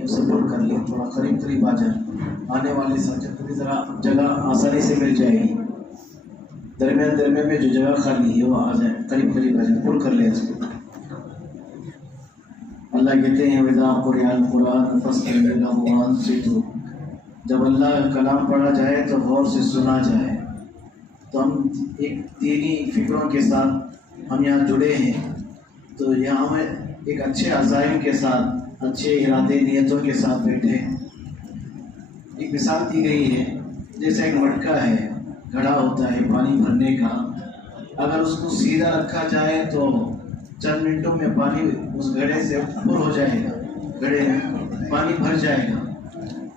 ہے اسے دور کر لیں، تھوڑا قریب قریب آ جائیں، آنے والی سب ذرا جگہ آسانی سے مل جائے گی، درمیان میں جو جگہ خالی ہے وہ آ جائیں، قریب قریب آ جائیں، دور کر لیں اس کو۔ اللہ کہتے ہیں وَإِذَا قُرِئَ الْقُرْآنُ فَاسْتَمِعُوا لَهُ وَأَنصِتُوا، جب اللہ کا کلام پڑھا جائے تو غور سے سنا جائے۔ تو ہم ایک دینی فکروں کے ساتھ ہم یہاں جڑے ہیں، تو یہاں ہمیں ایک اچھے عزائم کے ساتھ، اچھے ارادے نیتوں کے ساتھ بیٹھے ہیں۔ ایک مثال دی گئی ہے، جیسے ایک مٹکا ہے، گھڑا ہوتا ہے پانی بھرنے کا، اگر اس کو سیدھا رکھا جائے تو چند منٹوں میں پانی اس گھڑے سے اوپر ہو جائے گا، گھڑے میں پانی بھر جائے گا۔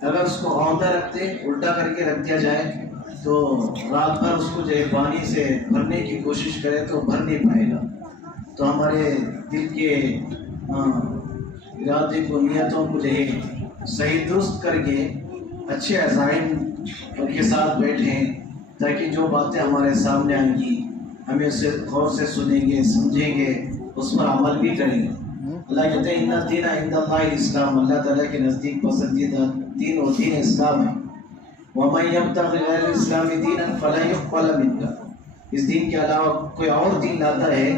اگر اس کو عوضہ رکھتے، الٹا کر کے رکھ دیا جائے تو رات بھر اس کو جو ہے پانی سے بھرنے کی کوشش کرے تو بھر نہیں پائے گا۔ تو ہمارے دل کے ارادے کو، نیتوں کو جو ہے صحیح درست کر کے اچھے عزائم کے ساتھ بیٹھیں، تاکہ جو باتیں ہمارے سامنے آئیں گی ہمیں اسے غور سے سنیں گے، سمجھیں گے، اس پر عمل بھی کریں گے۔ اللہ کہتے ہیں ان الدین عند اللہ الاسلام، اللہ تعالیٰ کے نزدیک پسندیدہ دین و دین اسلام ہے۔ وَمَن يَبْتَغِ غَيْرَ الْإِسْلَامِ دِينًا فَلَن يُقْبَلَ مِنْهُ، اس دین کے علاوہ کوئی اور دین لاتا ہے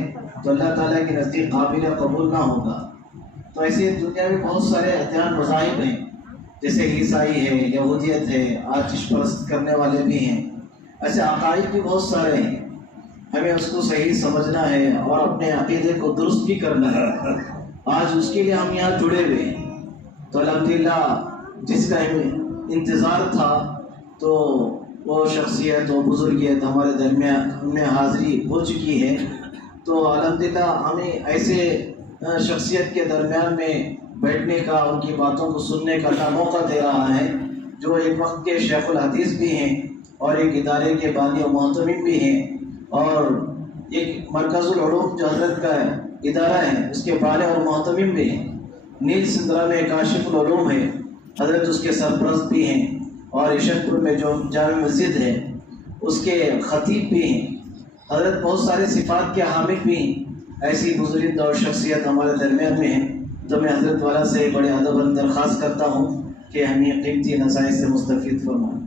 تو اللہ تعالیٰ کے نزدیک قابل قبول نہ ہوگا۔ تو ایسے دنیا میں بہت سارے ادیان مذاہب ہیں، جیسے عیسائی ہے، یہودیت ہے، آتش پرست کرنے والے بھی ہیں، ایسے عقائد بھی بہت سارے ہیں۔ ہمیں اس کو صحیح سمجھنا ہے اور اپنے عقیدے کو درست بھی کرنا ہے۔ آج اس کے لیے ہم یہاں جڑے ہوئے ہیں، تو الحمدللہ جس کا انتظار تھا تو وہ شخصیت و بزرگیت ہمارے درمیان میں حاضری ہو چکی ہے۔ تو الحمدللہ ہمیں ایسے شخصیت کے درمیان میں بیٹھنے کا، ان کی باتوں کو سننے کا اللہ موقع دے رہا ہے، جو ایک وقت کے شیخ الحدیث بھی ہیں اور ایک ادارے کے بانی و محتمم بھی ہیں، اور ایک مرکز العلوم جو حضرت کا ادارہ ہے اس کے بانی اور محتمم بھی ہیں۔ نیل سندرا میں کاشف العلوم ہے، حضرت اس کے سرپرست بھی ہیں، اور اشد پور میں جو جامع مسجد ہے اس کے خطیب بھی ہیں۔ حضرت بہت سارے صفات کے حامل بھی ہیں۔ ایسی بزرگ اور شخصیت ہمارے درمیان میں ہیں، تو میں حضرت والا سے بڑے ادب درخواست کرتا ہوں کہ ہمیں قیمتی نصائح سے مستفید فرمائیں۔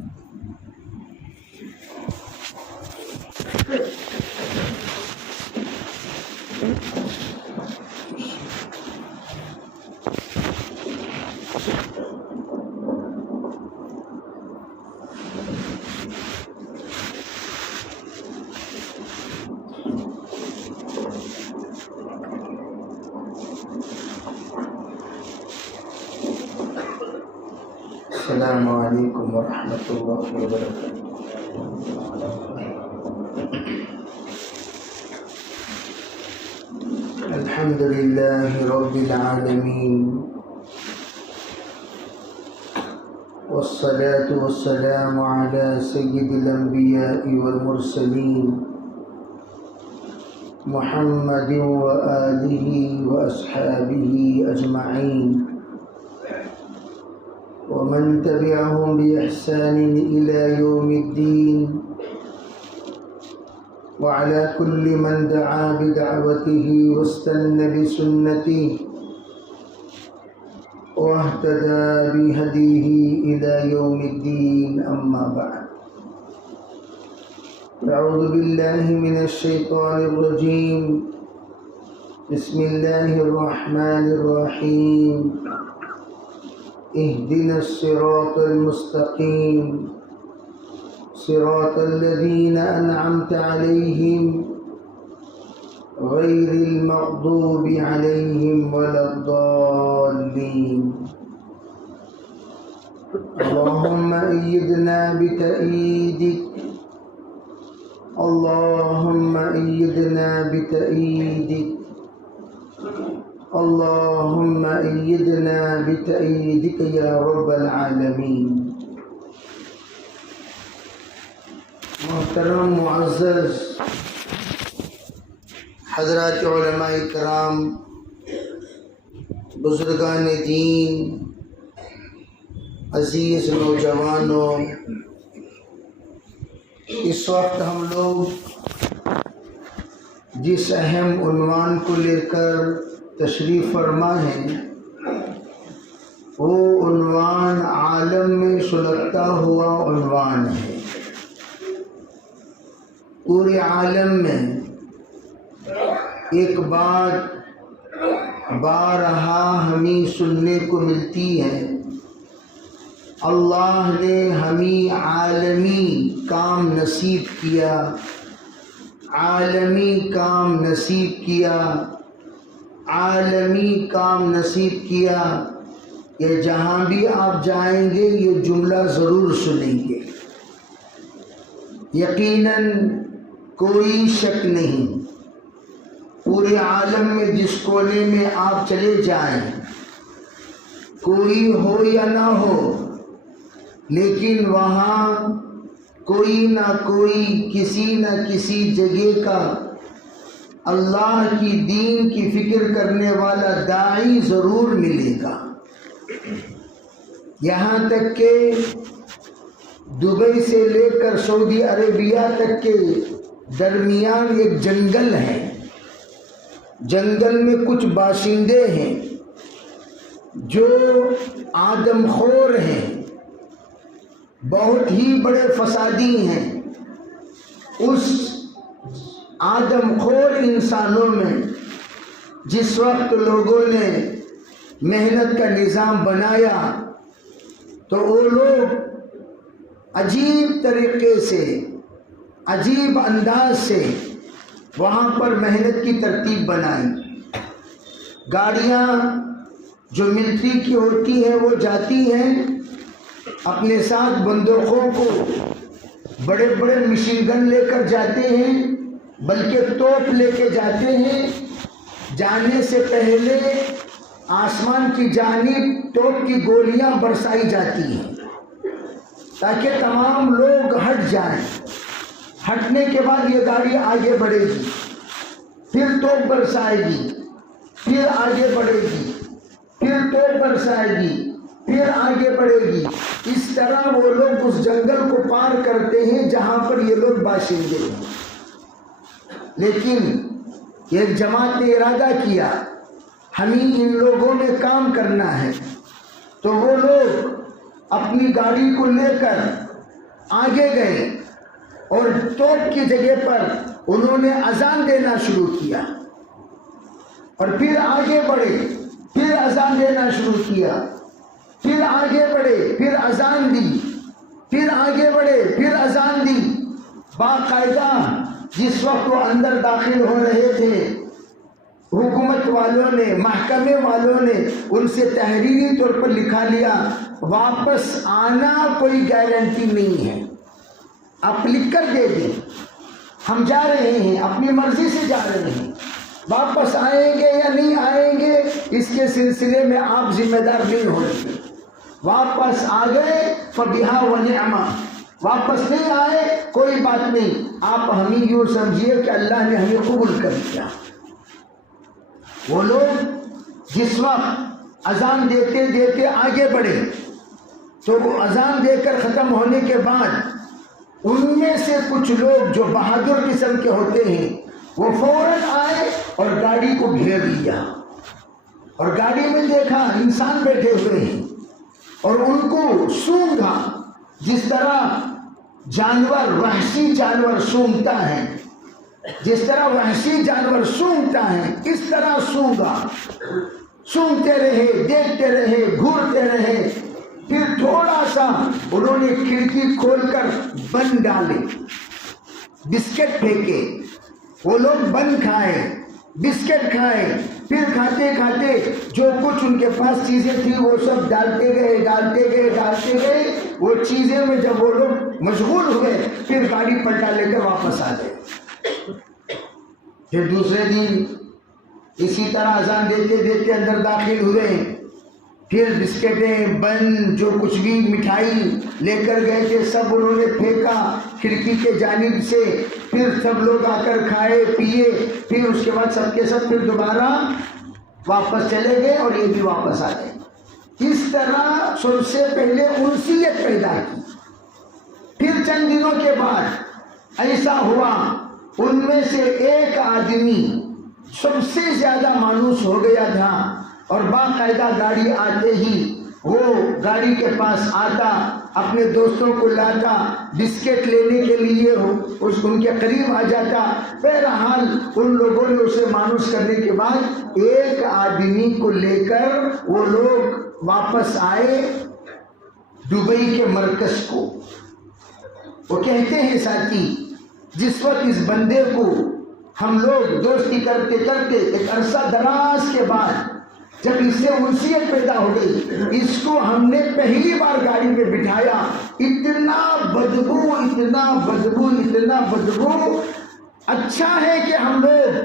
السلام علیکم ورحمۃ اللہ وبرکاتہ۔ الحمد للہ رب العالمین، والصلاة والسلام علی سید الانبیاء والمرسلین محمد وآلہ واصحابہ اجمعین، ومن تبعهم بإحسان إلى يوم الدين، وعلى كل من دعا بدعوته واستنى بسنته واهتدى بهديه إلى يوم الدين، أما بعد، أعوذ بالله من الشيطان الرجيم، بسم الله الرحمن الرحيم، اهدنا الصراط المستقيم صراط الذين أنعمت عليهم غير المغضوب عليهم ولا الضالين، اللهم أيدنا بتأييدك، اللهم أيدنا بتأييدك، اللهم أيدنا بتأييدك يا رب العالمين۔ محترم معزز حضرات علماء کرام، بزرگان دین، عزیز نوجوانوں، اس وقت ہم لوگ جس اہم عنوان کو لے کر تشریف فرما ہیں وہ عنوان عالم میں سلگتا ہوا عنوان ہے. پورے عالم میں ایک بات بارہا ہمیں سننے کو ملتی ہے، اللہ نے ہمیں عالمی کام نصیب کیا، عالمی کام نصیب کیا، عالمی کام نصیب کیا. یہ جہاں بھی آپ جائیں گے یہ جملہ ضرور سنیں گے، یقیناً کوئی شک نہیں. پورے عالم میں جس کونے میں آپ چلے جائیں، کوئی ہو یا نہ ہو، لیکن وہاں کوئی نہ کوئی کسی نہ کسی جگہ کا اللہ کی دین کی فکر کرنے والا داعی ضرور ملے گا. یہاں تک کہ دبئی سے لے کر سعودی عربیہ تک کے درمیان ایک جنگل ہے. جنگل میں کچھ باشندے ہیں جو آدم خور ہیں، بہت ہی بڑے فسادی ہیں. اس آدم خور انسانوں میں جس وقت لوگوں نے محنت کا نظام بنایا تو وہ لوگ عجیب طریقے سے، عجیب انداز سے وہاں پر محنت کی ترتیب بنائی. گاڑیاں جو ملٹری کی ہوتی ہیں وہ جاتی ہیں، اپنے ساتھ بندوقوں کو بڑے بڑے مشین گن لے کر جاتے ہیں، بلکہ توپ لے کے جاتے ہیں. جانے سے پہلے آسمان کی جانب توپ کی گولیاں برسائی جاتی ہیں تاکہ تمام لوگ ہٹ جائیں. ہٹنے کے بعد یہ گاڑی آگے بڑھے گی، پھر توپ برسائے گی، پھر آگے بڑھے گی، پھر توپ برسائے گی، پھر آگے بڑھے گی. اس طرح وہ لوگ اس جنگل کو پار کرتے ہیں جہاں پر یہ لوگ باشندے ہیں. لیکن ایک جماعت نے ارادہ کیا ہمیں ان لوگوں میں کام کرنا ہے، تو وہ لوگ اپنی گاڑی کو لے کر آگے گئے اور توپ کی جگہ پر انہوں نے اذان دینا شروع کیا، اور پھر آگے بڑھے، پھر اذان دینا شروع کیا، پھر آگے بڑھے، پھر اذان دی، پھر آگے بڑھے، پھر اذان دی. باقاعدہ جس وقت وہ اندر داخل ہو رہے تھے، حکومت والوں نے، محکمے والوں نے ان سے تحریری طور پر لکھا لیا واپس آنا کوئی گارنٹی نہیں ہے، آپ لکھ کر دے دیں ہم جا رہے ہیں، اپنی مرضی سے جا رہے ہیں، واپس آئیں گے یا نہیں آئیں گے اس کے سلسلے میں آپ ذمہ دار نہیں ہوتے. واپس آ گئے فبہا ونعما، واپس نہیں آئے کوئی بات نہیں، آپ ہمیں یوں سمجھیے کہ اللہ نے ہمیں قبول کر لیا. وہ لوگ جس وقت اذان دیتے دیتے آگے بڑھے تو وہ اذان دے کر ختم ہونے کے بعد ان میں سے کچھ لوگ جو بہادر قسم کے ہوتے ہیں وہ فوراً آئے اور گاڑی کو گھیر لیا، اور گاڑی میں دیکھا انسان بیٹھے ہوئے ہیں اور ان کو سونگھا جس طرح جانور، وحشی جانور سونگتا ہے، جس طرح وحشی جانور سونگتا ہے اس طرح سونگا. سونگتے رہے، دیکھتے رہے، گھورتے رہے. پھر تھوڑا سا انہوں نے کھڑکی کھول کر بن ڈالے، بسکٹ پھینکے، وہ لوگ بن کھائے، بسکٹ کھائے. پھر کھاتے کھاتے جو کچھ ان کے پاس چیزیں تھیں وہ سب ڈالتے گئے. وہ چیزیں میں جب وہ لوگ مشغول ہوئے پھر گاڑی پلٹا لے کر واپس آ گئے. پھر دوسرے دن اسی طرح اذان دیتے دیتے اندر داخل ہوئے. پھر بسکٹیں، بن، جو کچھ بھی مٹھائی لے کر گئے تھے سب انہوں نے پھینکا کھڑکی کے جانب سے. پھر سب لوگ آ کر کھائے پیے. پھر اس کے بعد سب کے سب پھر دوبارہ واپس چلے گئے اور یہ بھی واپس آ گئے. اس طرح سب سے پہلے انسیت پیدا کی. پھر چند دنوں کے بعد ایسا ہوا ان میں سے ایک آدمی سب سے زیادہ مانوس ہو گیا تھا، اور باقاعدہ گاڑی آتے ہی وہ گاڑی کے پاس آتا، اپنے دوستوں کو لاتا، بسکٹ لینے کے لیے ان کے قریب آ جاتا۔ بہرحال ان لوگوں نے اسے مانوس کرنے کے بعد ایک آدمی کو لے کر وہ لوگ واپس آئے دبئی کے مرکز کو۔ وہ کہتے ہیں ساتھی، جس وقت اس بندے کو ہم لوگ دوستی کرتے کرتے ایک عرصہ دراز کے بعد جب اس سے انسیت پیدا ہو گئی، اس کو ہم نے پہلی بار گاڑی میں بٹھایا، اتنا بدبو اتنا بدبو اتنا بدبو۔ اچھا ہے کہ ہم لوگ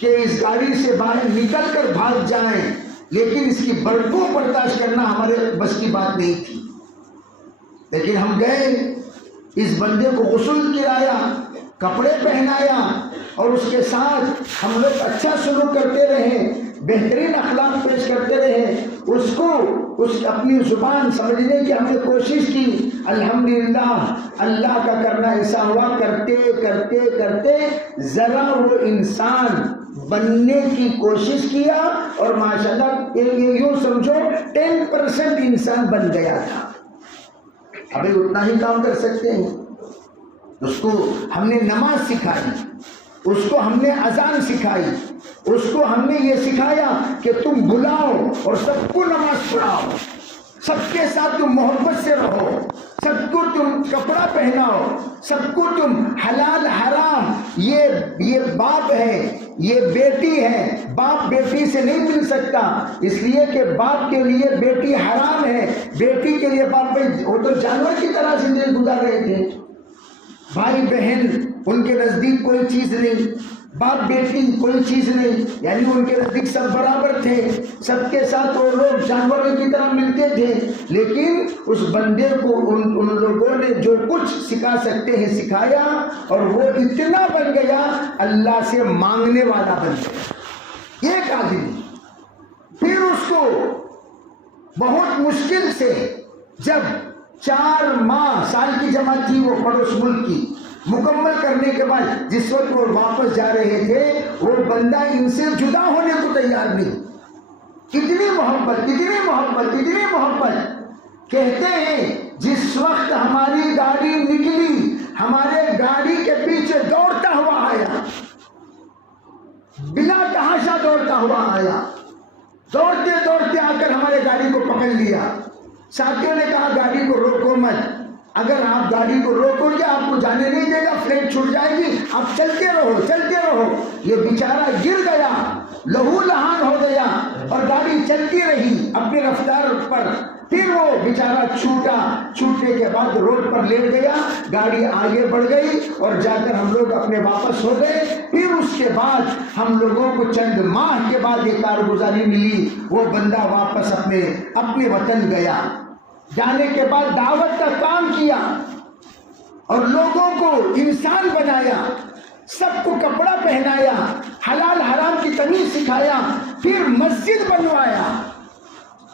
کہ اس گاڑی سے باہر نکل کر بھاگ جائیں، لیکن اس کی بدبو برداشت کرنا ہمارے بس کی بات نہیں تھی۔ لیکن ہم گئے، اس بندے کو غسل کرایا، کپڑے پہنایا، اور اس کے ساتھ ہم لوگ اچھا سلوک کرتے رہے، بہترین اخلاق پیش کرتے رہے، اس کو اپنی زبان سمجھنے کی ہم نے کوشش کی۔ الحمدللہ اللہ کا کرنا ایسا ہوا، کرتے کرتے کرتے ذرا وہ انسان بننے کی کوشش کیا، اور ماشاءاللہ یوں سمجھو 10% انسان بن گیا تھا۔ ابھی اتنا ہی کام کر سکتے ہیں۔ اس کو ہم نے نماز سکھائی، اس کو ہم نے اذان سکھائی، اس کو ہم نے یہ سکھایا کہ تم بلاؤ اور سب کو نماز پڑھاؤ، سب کے ساتھ تم محبت سے رہو، سب کو تم کپڑا پہناؤ، سب کو تم حلال حرام، یہ باپ ہے، یہ بیٹی ہے، باپ بیٹی سے نہیں مل سکتا، اس لیے کہ باپ کے لیے بیٹی حرام ہے، بیٹی کے لیے باپ، وہ تو جانور کی طرح زندگی گزار رہے تھے۔ بھائی بہن ان کے نزدیک کوئی چیز نہیں، باپ بیٹی کوئی چیز نہیں، یعنی ان کے نزدیک سب برابر تھے، سب کے ساتھ وہ لوگ جانوروں کی طرح ملتے تھے۔ لیکن اس بندے کو ان لوگوں نے جو کچھ سکھا سکتے ہیں سکھایا، اور وہ اتنا بن گیا، اللہ سے مانگنے والا بن گیا ایک آدمی۔ پھر اس کو بہت مشکل سے جب 4 ماہ سال کی جماعت تھی وہ پڑوس ملک کی، مکمل کرنے کے بعد جس وقت وہ واپس جا رہے تھے، وہ بندہ ان سے جدا ہونے کو تیار نہیں۔ کتنی محبت کتنی محبت کتنی محبت۔ کہتے ہیں جس وقت ہماری گاڑی نکلی، ہمارے گاڑی کے پیچھے دوڑتا ہوا آیا، بلا تحاشا دوڑتا ہوا آیا، دوڑتے دوڑتے آ کر ہمارے گاڑی کو پکڑ لیا۔ ساتھیوں نے کہا گاڑی کو روکو مت، اگر آپ گاڑی کو روکو گے آپ کو جانے نہیں دے گا، فلیٹ چھوٹ جائے گی، آپ چلتے رہو چلتے رہو۔ یہ بیچارہ گر گیا، لہو لہان ہو گیا، اور گاڑی چلتی رہی اپنی رفتار پر۔ پھر وہ بیچارہ چھوٹنے کے بعد روڈ پر لیٹ گیا، گاڑی آگے بڑھ گئی، اور جا کر ہم لوگ اپنے واپس ہو گئے۔ پھر اس کے بعد ہم لوگوں کو چند ماہ کے بعد یہ کارگزاری ملی، وہ بندہ واپس اپنے وطن گیا۔ جانے کے بعد دعوت کا کام کیا، اور لوگوں کو انسان بنایا، سب کو کپڑا پہنایا، حلال حرام کی تمیز سکھایا، پھر مسجد بنوایا،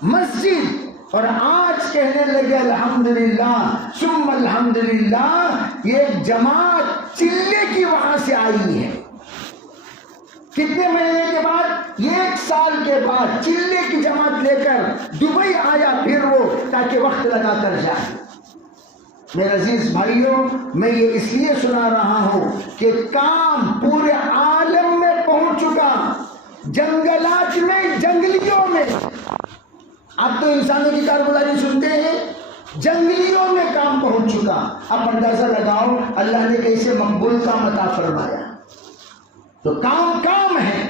مسجد۔ اور آج کہنے لگے الحمدللہ ثم الحمدللہ، یہ جماعت چلے کی وہاں سے آئی ہے۔ کتنے مہینے کے بعد؟ 1 سال کے بعد چلے کی جماعت لے کر دبئی آیا، پھر وہ تاکہ وقت لگا کر جائے۔ میرے عزیز بھائیوں، میں یہ اس لیے سنا رہا ہوں کہ کام پورے عالم میں پہنچ چکا، جنگلات میں، جنگلیوں میں۔ اب تو انسانوں کی کارگزاری سنتے ہیں، جنگلیوں میں کام پہنچ چکا۔ اب اندازہ لگاؤ اللہ نے کیسے مقبول کام عطا فرمایا۔ تو کام ہے،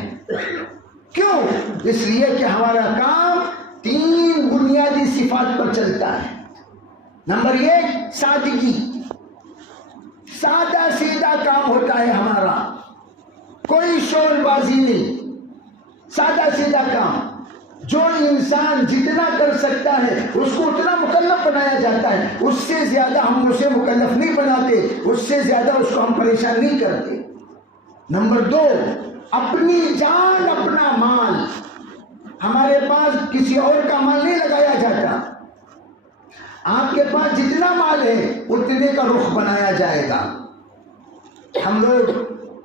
کیوں؟ اس لیے کہ ہمارا کام 3 بنیادی صفات پر چلتا ہے۔ نمبر 1 سادگی، سادہ سیدھا کام ہوتا ہے ہمارا، کوئی شور بازی نہیں، سادہ سیدھا کام۔ جو انسان جتنا کر سکتا ہے اس کو اتنا مکلف بنایا جاتا ہے، اس سے زیادہ ہم اسے مکلف نہیں بناتے، اس سے زیادہ اس کو ہم پریشان نہیں کرتے۔ نمبر 2 اپنی جان اپنا مال، ہمارے پاس کسی اور کا مال نہیں لگایا جاتا، آپ کے پاس جتنا مال ہے اتنے کا رخ بنایا جائے گا۔ ہم لوگ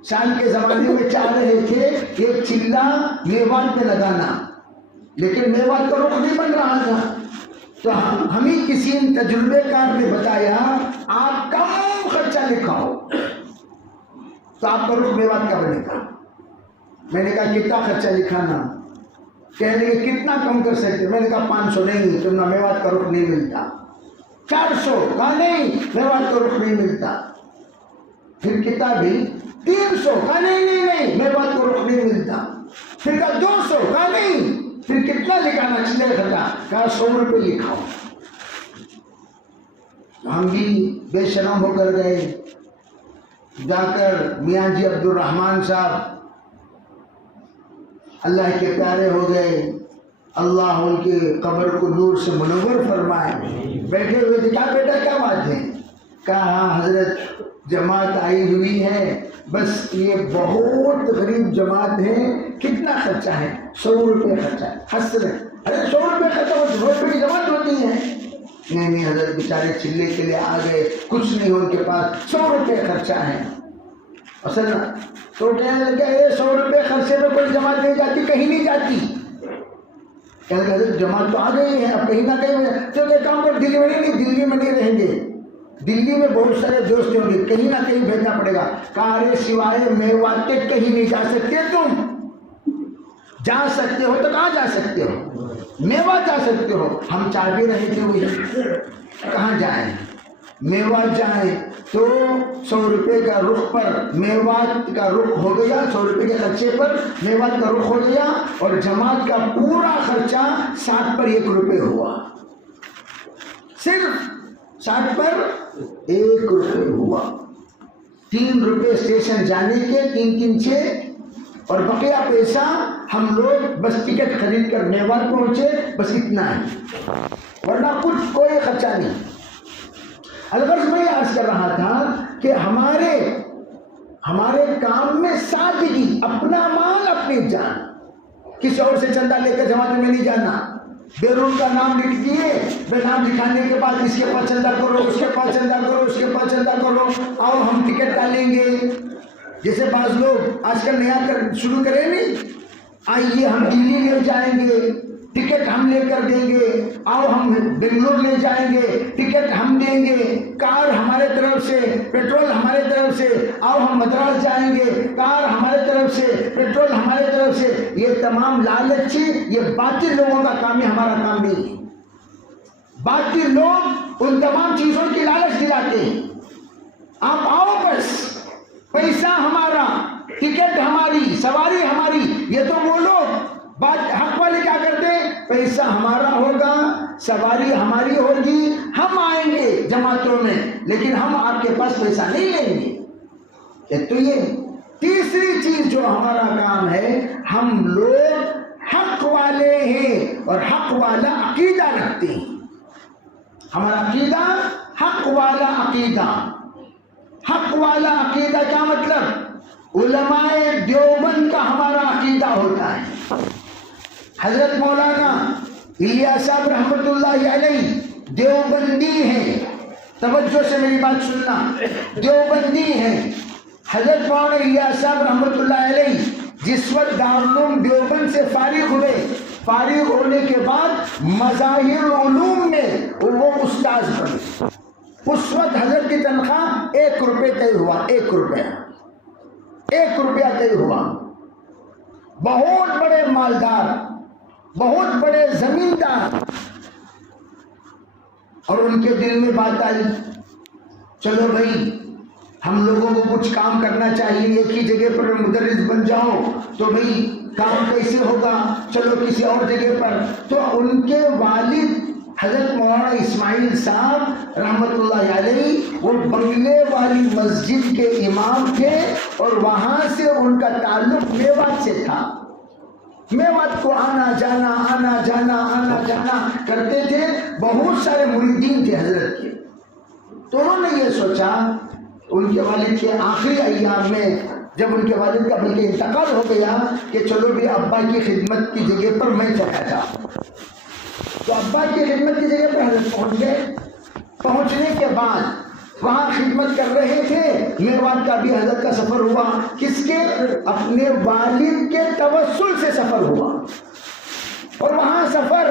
شام کے زمانے میں چاہ رہے تھے ایک چلہ میوات میں لگانا، لیکن میوات کا رخ نہیں بن رہا تھا، تو ہمیں کسی تجربے کار نے بتایا آپ کم خرچہ لکھاؤ تو آپ کا رخ میوات کا بنے گا. میں نے کہا کتنا خرچہ لکھانا؟ کہنے لگے کتنا کم کر سکتے؟ میں نے کہا 500 نہیں، تم میوات کا رخ نہیں ملتا. 400 کہا نہیں، میوات کا رخ نہیں ملتا. پھر کتابی 300 کہا نہیں، میوات کا رخ نہیں ملتا. پھر کہا 200 کہا نہیں. پھر کتنا لکھانا چلے گا؟ کہا 100 روپے لکھاؤ. ہم بھی بے شرم ہو کر گئے. جا کر میاں جی عبد الرحمان صاحب اللہ کے پیارے ہو گئے، اللہ ان کے قبر کو نور سے منور فرمائے. بیٹھے ہوئے تھے. کہا بیٹا کیا بات ہے؟ کہا ہاں حضرت جماعت آئی ہوئی ہے، بس یہ بہت غریب جماعت ہے. کتنا خرچہ ہے؟ 100 روپے خرچہ ہے. ہنس رہے. ارے 100 روپے خرچہ ہو 100 روپے کی جماعت ہوتی ہے. نہیں حضرت بیچارے چلے کے لیے آ گئے، کچھ نہیں ان کے پاس، 100 روپے خرچہ ہے. اصل تو کہنے لگا 100 روپے خرچے میں کوئی جماعت نہیں جاتی، کہیں نہیں جاتی. کہنے لگا حضرت جماعت تو آ گئی ہے، اب کہیں نہ کہیں چلو ایک کام پر دلی میں نہیں رہیں گے، دلی میں بہت سارے دوست ہوں گے، کہیں نہ کہیں بھیجنا پڑے گا. کہا سوائے میوات کے کہیں نہیں جا سکتے. تم جا سکتے ہو تو کہاں جا سکتے ہو؟ میوات جا سکتے ہو. ہم چاہ بھی رہے تھے وہی، کہاں جائیں؟ میوات جائیں تو 100 روپے کا رخ پر میوات کا رخ ہو گیا، 100 روپے کے خرچے پر میوات کا رخ ہو گیا، اور جماعت کا پورا خرچہ 60 پر 1 روپے ہوا. صرف 60 پر 1 روپے ہوا. 3 روپے اسٹیشن جانے کے، 3 6، اور بقیہ پیسہ ہم لوگ بس ٹکٹ خرید کر میوات پہنچے، بس اتنا ہے، ورنہ کچھ کوئی خرچہ نہیں. الغرض میں یہ عرض کر رہا تھا کہ ہمارے کام میں سادگی، اپنا مال اپنی جان. کسی اور سے چندہ لے کر جماعت میں نہیں جانا. بیرون کا نام لکھ دیے، نام لکھانے کے بعد اس کے پاس چندہ کرو، اس کے پاس چندہ کرو، اس کے پاس چندہ کرو، آؤ ہم ٹکٹ ڈالیں گے. جیسے بعض لوگ آج کل نیا شروع کریں نہیں، آئیے ہم دلی لے جائیں گے، ٹکٹ ہم لے کر دیں گے، آؤ ہم بنگلور لے جائیں گے، ٹکٹ ہم دیں گے، کار ہمارے طرف سے، پیٹرول ہمارے طرف سے، آؤ ہم مدراس جائیں گے، کار ہمارے طرف سے، پیٹرول ہمارے طرف سے. یہ تمام لالچی، یہ باطل لوگوں کا کام ہے، ہمارا کام نہیں ہے. باطل لوگ ان تمام چیزوں کی لالچ دلاتے ہیں. آپ آؤ، بس پیسہ ہمارا، ٹکٹ ہماری، سواری ہماری. یہ تو وہ لوگ حق والے کیا کرتے ہیں؟ پیسہ ہمارا ہوگا، سواری ہماری ہوگی، ہم آئیں گے جماعتوں میں، لیکن ہم آپ کے پاس پیسہ نہیں لیں گے. تو یہ تیسری چیز جو ہمارا کام ہے، ہم لوگ حق والے ہیں اور حق والا عقیدہ رکھتے ہیں. ہمارا عقیدہ حق والا عقیدہ. حق والا عقیدہ کیا مطلب؟ علماء دیوبند کا ہمارا عقیدہ ہوتا ہے. حضرت مولانا الیاس صاحب رحمت اللہ علیہ دیوبندی ہیں. توجہ سے میری بات سننا، دیوبندی ہیں. حضرت مولانا الیاس صاحب رحمت اللہ علیہ جس وقت دارالعلوم دیوبند سے فارغ ہوئے، فارغ ہونے کے بعد مظاہر علوم میں وہ استاذ بنے. اس وقت حضرت کی تنخواہ 1 روپے طے ہوا، 1 روپیہ طے ہوا. بہت بڑے مالدار، بہت بڑے زمیندار. اور ان کے دل میں بات آئی، چلو بھائی ہم لوگوں کو کچھ کام کرنا چاہیے، ایک ہی جگہ پر مدرس بن جاؤ تو بھائی کام کیسے ہوگا، چلو کسی اور جگہ پر. تو ان کے والد حضرت مولانا اسماعیل صاحب رحمت اللہ علیہ وہ بنگلے والی مسجد کے امام تھے، اور وہاں سے ان کا تعلق میوات سے تھا. میوات کو آنا جانا کرتے تھے. بہت سارے مریدین تھے حضرت کے. تو انہوں نے یہ سوچا ان کے والد کے آخری ایام میں، جب ان کے والد کا بلکہ انتقال ہو گیا، کہ چلو بھی ابا کی خدمت کی جگہ پر میں چلا جاؤں. تو ابا کی خدمت کی جگہ پر حضرت پہنچ گئے. پہنچنے کے بعد وہاں خدمت کر رہے تھے. میوات کا بھی حضرت کا سفر ہوا. کس کے؟ اپنے والد کے توسل سے سفر ہوا. اور وہاں سفر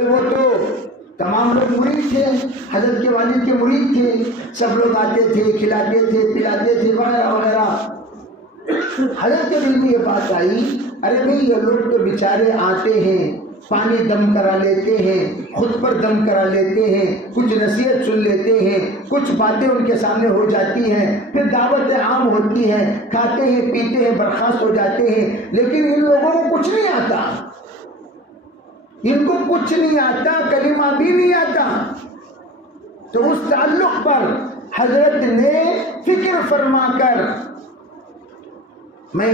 وہ تو تمام لوگ مرید تھے، حضرت کے والد کے مرید تھے، سب لوگ آتے تھے، کھلاتے تھے، پلاتے تھے وغیرہ وغیرہ۔ حضرت کے دل میں یہ بات آئی، ارے بھائی یہ لوگ تو بیچارے آتے ہیں، پانی دم کرا لیتے ہیں، خود پر دم کرا لیتے ہیں، کچھ نصیحت سن لیتے ہیں، کچھ باتیں ان کے سامنے ہو جاتی ہیں، پھر دعوت عام ہوتی ہے، کھاتے ہیں پیتے ہیں برخاست ہو جاتے ہیں، لیکن ان لوگوں کو کچھ نہیں آتا، ان کو کچھ نہیں آتا، کلمہ بھی نہیں آتا۔ تو اس تعلق پر حضرت نے فکر فرما کر، میں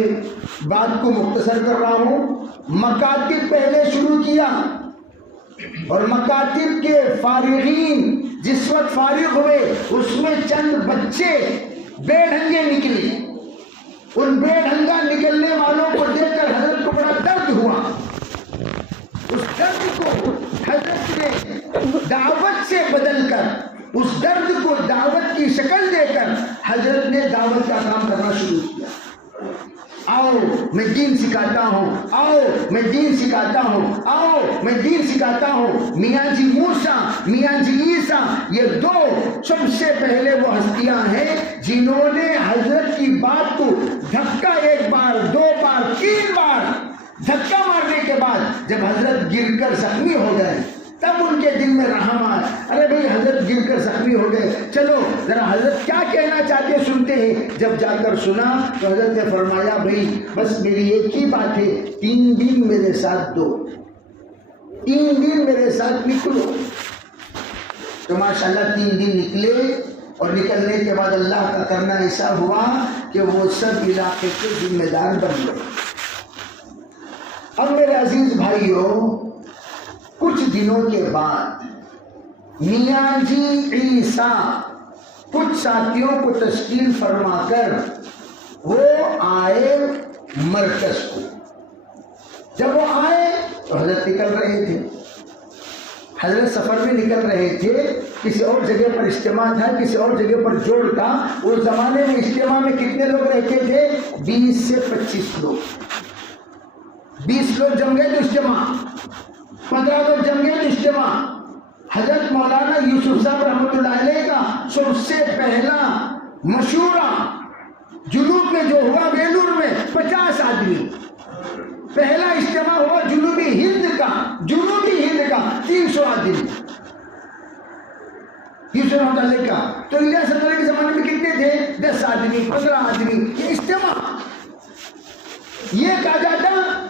بات کو مختصر کر رہا ہوں، مکاتب پہلے شروع کیا، اور مکاتب کے فارغین جس وقت فارغ ہوئے اس میں چند بچے بے ڈھنگے نکلے، ان بے ڈھنگا نکلنے والوں کو دیکھ کر حضرت کو بڑا درد ہوا، اس درد کو حضرت نے دعوت سے بدل کر، اس درد کو دعوت کی شکل دے کر حضرت نے دعوت کا کام کرنا شروع کیا۔ آؤ میں دین سکھاتا ہوں، آؤ میں دین سکھاتا ہوں، آؤ میں دین سکھاتا ہوں۔ میاں جی موسیٰ، میاں جی عیسیٰ، یہ دو سب سے پہلے وہ ہستیاں ہیں جنہوں نے حضرت کی بات کو دھکا، ایک بار، دو بار، تین بار دھکا مارنے کے بعد جب حضرت گر کر زخمی ہو گئے تب ان کے دل میں رحم آیا، ارے بھائی حضرت گر کر زخمی ہو گئے، چلو ذرا حضرت کیا کہنا چاہتے ہیں سنتے ہیں۔ جب جا کر سنا تو حضرت نے فرمایا، بھائی بس میری ایک ہی بات ہے، 3 دن میرے ساتھ دو، 3 دن میرے ساتھ نکلو۔ تو ماشاءاللہ 3 دن نکلے، اور نکلنے کے بعد اللہ کا کرنا ایسا ہوا کہ وہ سب علاقے کے ذمہ دار بن گئے۔ اب میرے عزیز بھائیوں، کچھ دنوں کے بعد میاں جی عیسیٰ کچھ ساتھیوں کو تشکیل فرما کر وہ آئے مرکز کو۔ جب وہ آئے تو حضرت نکل رہے تھے، حضرت سفر میں نکل رہے تھے، کسی اور جگہ پر اجتماع تھا، کسی اور جگہ پر جوڑ تھا۔ اس زمانے میں اجتماع میں کتنے لوگ رہتے تھے؟ 20 سے 25 لوگ۔ 20 لوگ جم گئے تو اجتماع، 15 لوگ جم گئے تو اجتماع۔ حضرت مولانا یوسف صاحب رحمۃ اللہ علیہ کا سب سے پہلا مشورہ جنوب میں جو ہوا ویلور میں 50 آدمی، پہلا اجتماع ہوا جنوبی ہند کا 300 آدمی یوسف رحمۃ اللہ علیہ کا۔ تو الیاس صدر کے زمانے میں کتنے تھے؟ 10 آدمی، 15 آدمی، یہ اجتماع۔ یہ کہا جاتا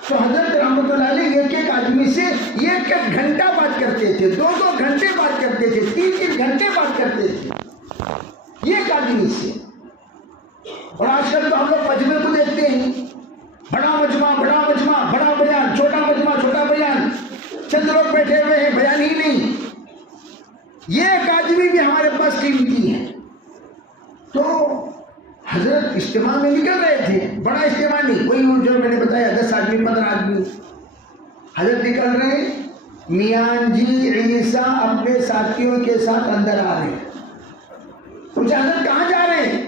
تو حضرت رحمۃ اللہ علیہ ایک آدمی سے 1 گھنٹہ بات کرتے تھے، 2 گھنٹے بات کرتے تھے، 3 گھنٹے بات کرتے تھے ایک آدمی سے۔ اور آج کل تو ہم لوگ مجمع کو دیکھتے ہیں، بڑا مجمع، بڑا بیان، چھوٹا مجمع، چھوٹا بیان، چند لوگ بیٹھے ہوئے ہیں، بیان ہی نہیں۔ یہ ایک آدمی بھی ہمارے پاس قیمتی ہے۔ تو حضرت اجتماع میں نکل رہے تھے، بڑا اجتماع نہیں، وہی جو میں نے بتایا 10 آدمی 15 آدمی۔ حضرت نکل رہے، میاں جی عیسیٰ اپنے ساتھیوں کے ساتھ اندر آ رہے ہیں۔ پوچھا حضرت کہاں جا رہے ہیں؟